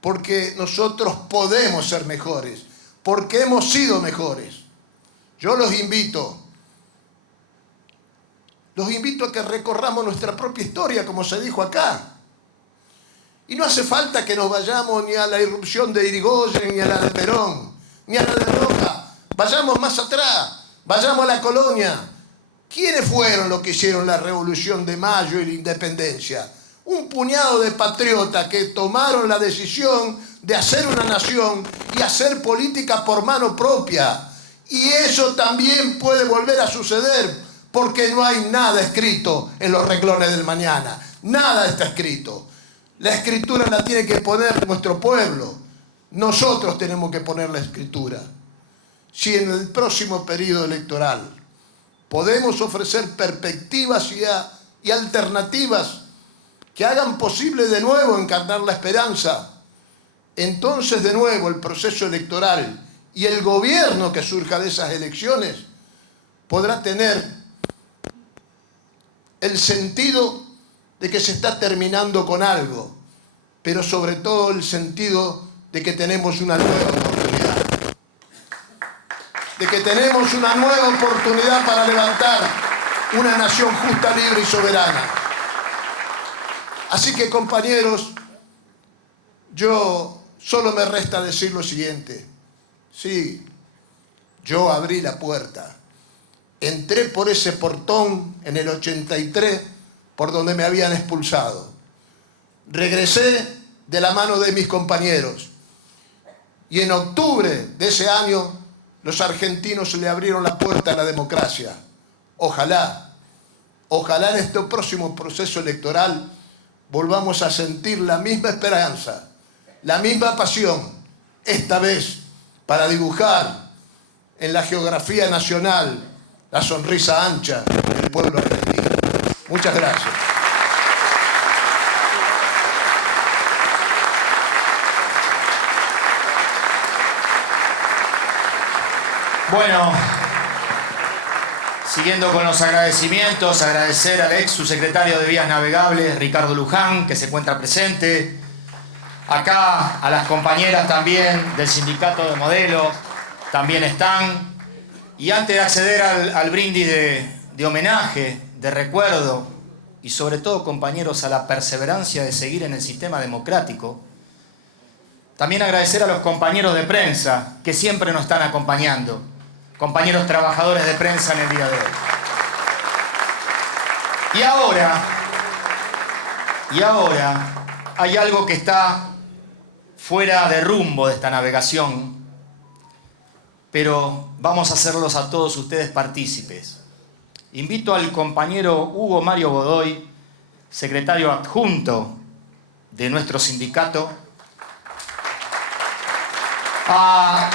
porque nosotros podemos ser mejores, porque hemos sido mejores. Yo los invito a que recorramos nuestra propia historia, como se dijo acá. Y no hace falta que nos vayamos ni a la irrupción de Irigoyen, ni a la de Perón, ni a la de Roca. Vayamos más atrás, vayamos a la colonia. ¿Quiénes fueron los que hicieron la Revolución de Mayo y la Independencia? Un puñado de patriotas que tomaron la decisión de hacer una nación y hacer política por mano propia. Y eso también puede volver a suceder, porque no hay nada escrito en los renglones del mañana. Nada está escrito. La escritura la tiene que poner nuestro pueblo. Nosotros tenemos que poner la escritura. si en el próximo periodo electoral podemos ofrecer perspectivas y alternativas que hagan posible de nuevo encarnar la esperanza, entonces de nuevo el proceso electoral y el gobierno que surja de esas elecciones podrá tener el sentido de que se está terminando con algo, pero sobre todo el sentido de que tenemos una nueva oportunidad. De que tenemos una nueva oportunidad para levantar una nación justa, libre y soberana. Así que, compañeros, yo solo me resta decir lo siguiente. Sí, yo abrí la puerta. Entré por ese portón en el 83 por donde me habían expulsado. Regresé de la mano de mis compañeros. Y en octubre de ese año, los argentinos le abrieron la puerta a la democracia. Ojalá en este próximo proceso electoral volvamos a sentir la misma esperanza, la misma pasión, esta vez para dibujar en la geografía nacional la sonrisa ancha del pueblo argentino. Muchas gracias. Bueno, siguiendo con los agradecimientos, agradecer al ex subsecretario de Vías Navegables, Ricardo Luján, que se encuentra presente. Acá a las compañeras también del Sindicato de Modelos, también están. Y antes de acceder al brindis de homenaje, de recuerdo, y sobre todo, compañeros, a la perseverancia de seguir en el sistema democrático, también agradecer a los compañeros de prensa que siempre nos están acompañando, compañeros trabajadores de prensa en el día de hoy. Y ahora hay algo que está fuera de rumbo de esta navegación, pero vamos a hacerlos a todos ustedes partícipes. Invito al compañero Hugo Mario Godoy, secretario adjunto de nuestro sindicato, a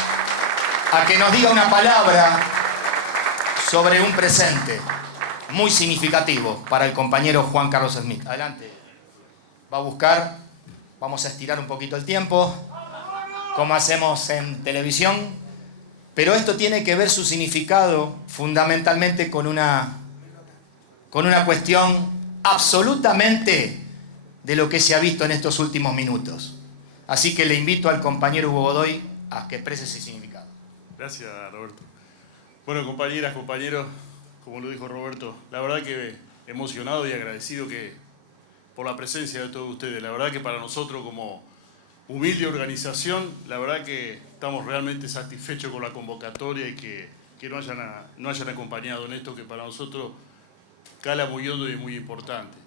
que nos diga una palabra sobre un presente muy significativo para el compañero Juan Carlos Smith. Adelante. Va a buscar, vamos a estirar un poquito el tiempo, como hacemos en televisión, pero esto tiene que ver su significado fundamentalmente con una cuestión absolutamente de lo que se ha visto en estos últimos minutos. Así que le invito al compañero Hugo Godoy a que exprese ese significado. Gracias, Roberto. Bueno, compañeras, compañeros, como lo dijo Roberto, la verdad que emocionado y agradecido por la presencia de todos ustedes. La verdad que para nosotros como humilde organización, la verdad que estamos realmente satisfechos con la convocatoria y que no hayan acompañado en esto que para nosotros cala muy hondo y muy importante.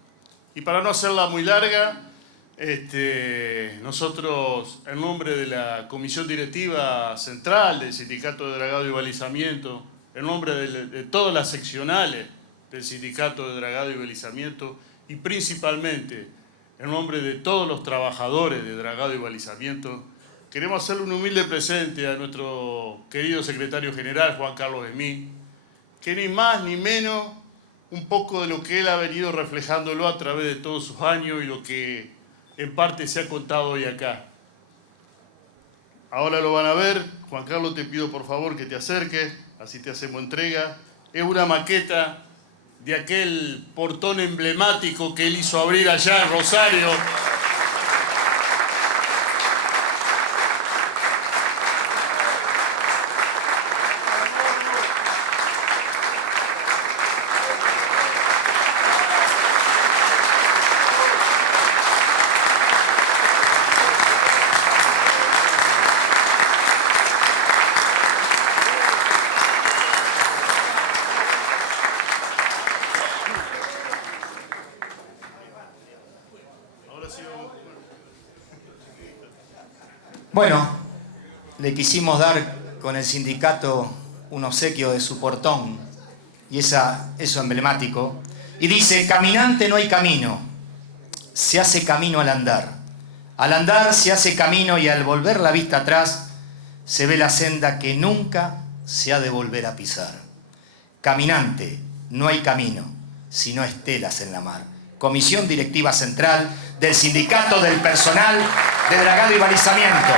Y para no hacerla muy larga, nosotros, en nombre de la Comisión Directiva Central del Sindicato de Dragado y Balizamiento, en nombre de todas las seccionales del Sindicato de Dragado y Balizamiento, y principalmente en nombre de todos los trabajadores de Dragado y Balizamiento, queremos hacerle un humilde presente a nuestro querido secretario general, Juan Carlos Smith, que ni más ni menos un poco de lo que él ha venido reflejándolo a través de todos sus años y lo que en parte se ha contado hoy acá. Ahora lo van a ver. Juan Carlos, te pido por favor que te acerques, así te hacemos entrega. Es una maqueta de aquel portón emblemático que él hizo abrir allá en Rosario. Bueno, le quisimos dar con el sindicato un obsequio de su portón, y eso emblemático. Y dice: caminante no hay camino, se hace camino al andar. Al andar se hace camino y al volver la vista atrás se ve la senda que nunca se ha de volver a pisar. Caminante, no hay camino, sino estelas en la mar. Comisión Directiva Central del Sindicato del Personal de Dragado y Balizamiento,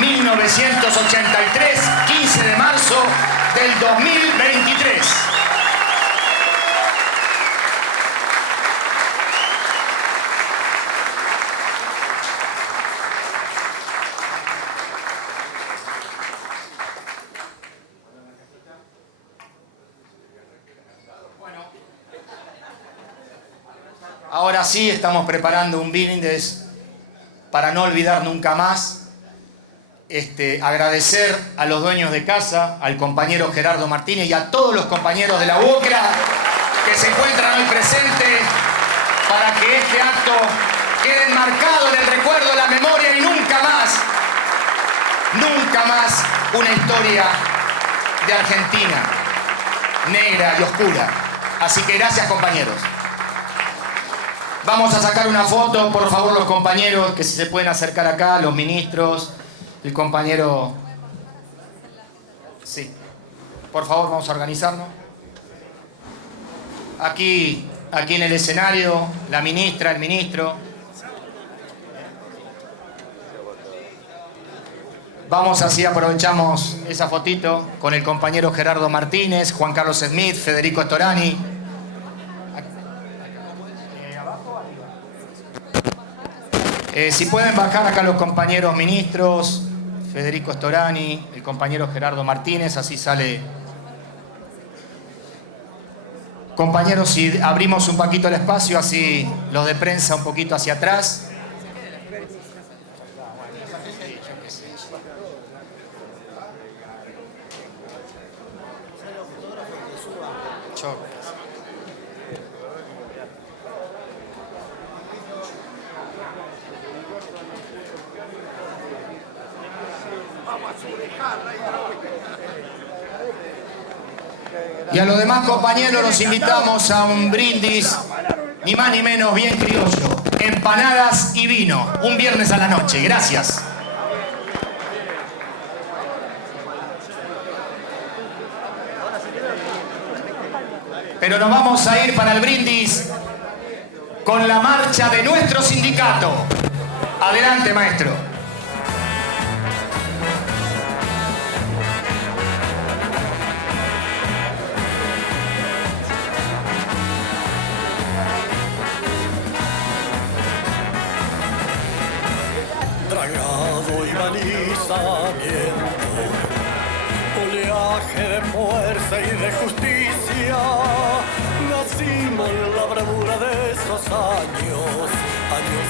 1983, 15 de marzo del 2023. Ahora sí, estamos preparando un brindis para no olvidar nunca más. Agradecer a los dueños de casa, al compañero Gerardo Martínez y a todos los compañeros de la UOCRA que se encuentran hoy presentes para que este acto quede enmarcado en el recuerdo, en la memoria y nunca más una historia de Argentina negra y oscura. Así que gracias, compañeros. Vamos a sacar una foto, por favor, los compañeros que si se pueden acercar acá, los ministros, el compañero... Sí, por favor, vamos a organizarnos. Aquí en el escenario, la ministra, el ministro. Vamos así, aprovechamos esa fotito con el compañero Gerardo Martínez, Juan Carlos Smith, Federico Storani. Si pueden bajar acá los compañeros ministros, Federico Storani, el compañero Gerardo Martínez, así sale. Compañeros, si abrimos un poquito el espacio, así los de prensa un poquito hacia atrás. Y a los demás compañeros los invitamos a un brindis, ni más ni menos, bien criollo. Empanadas y vino, un viernes a la noche. Gracias. Pero nos vamos a ir para el brindis con la marcha de nuestro sindicato. Adelante, maestro. Dragado y balizamiento, oleaje de fuerza y de justicia, nacimos en la bravura de esos años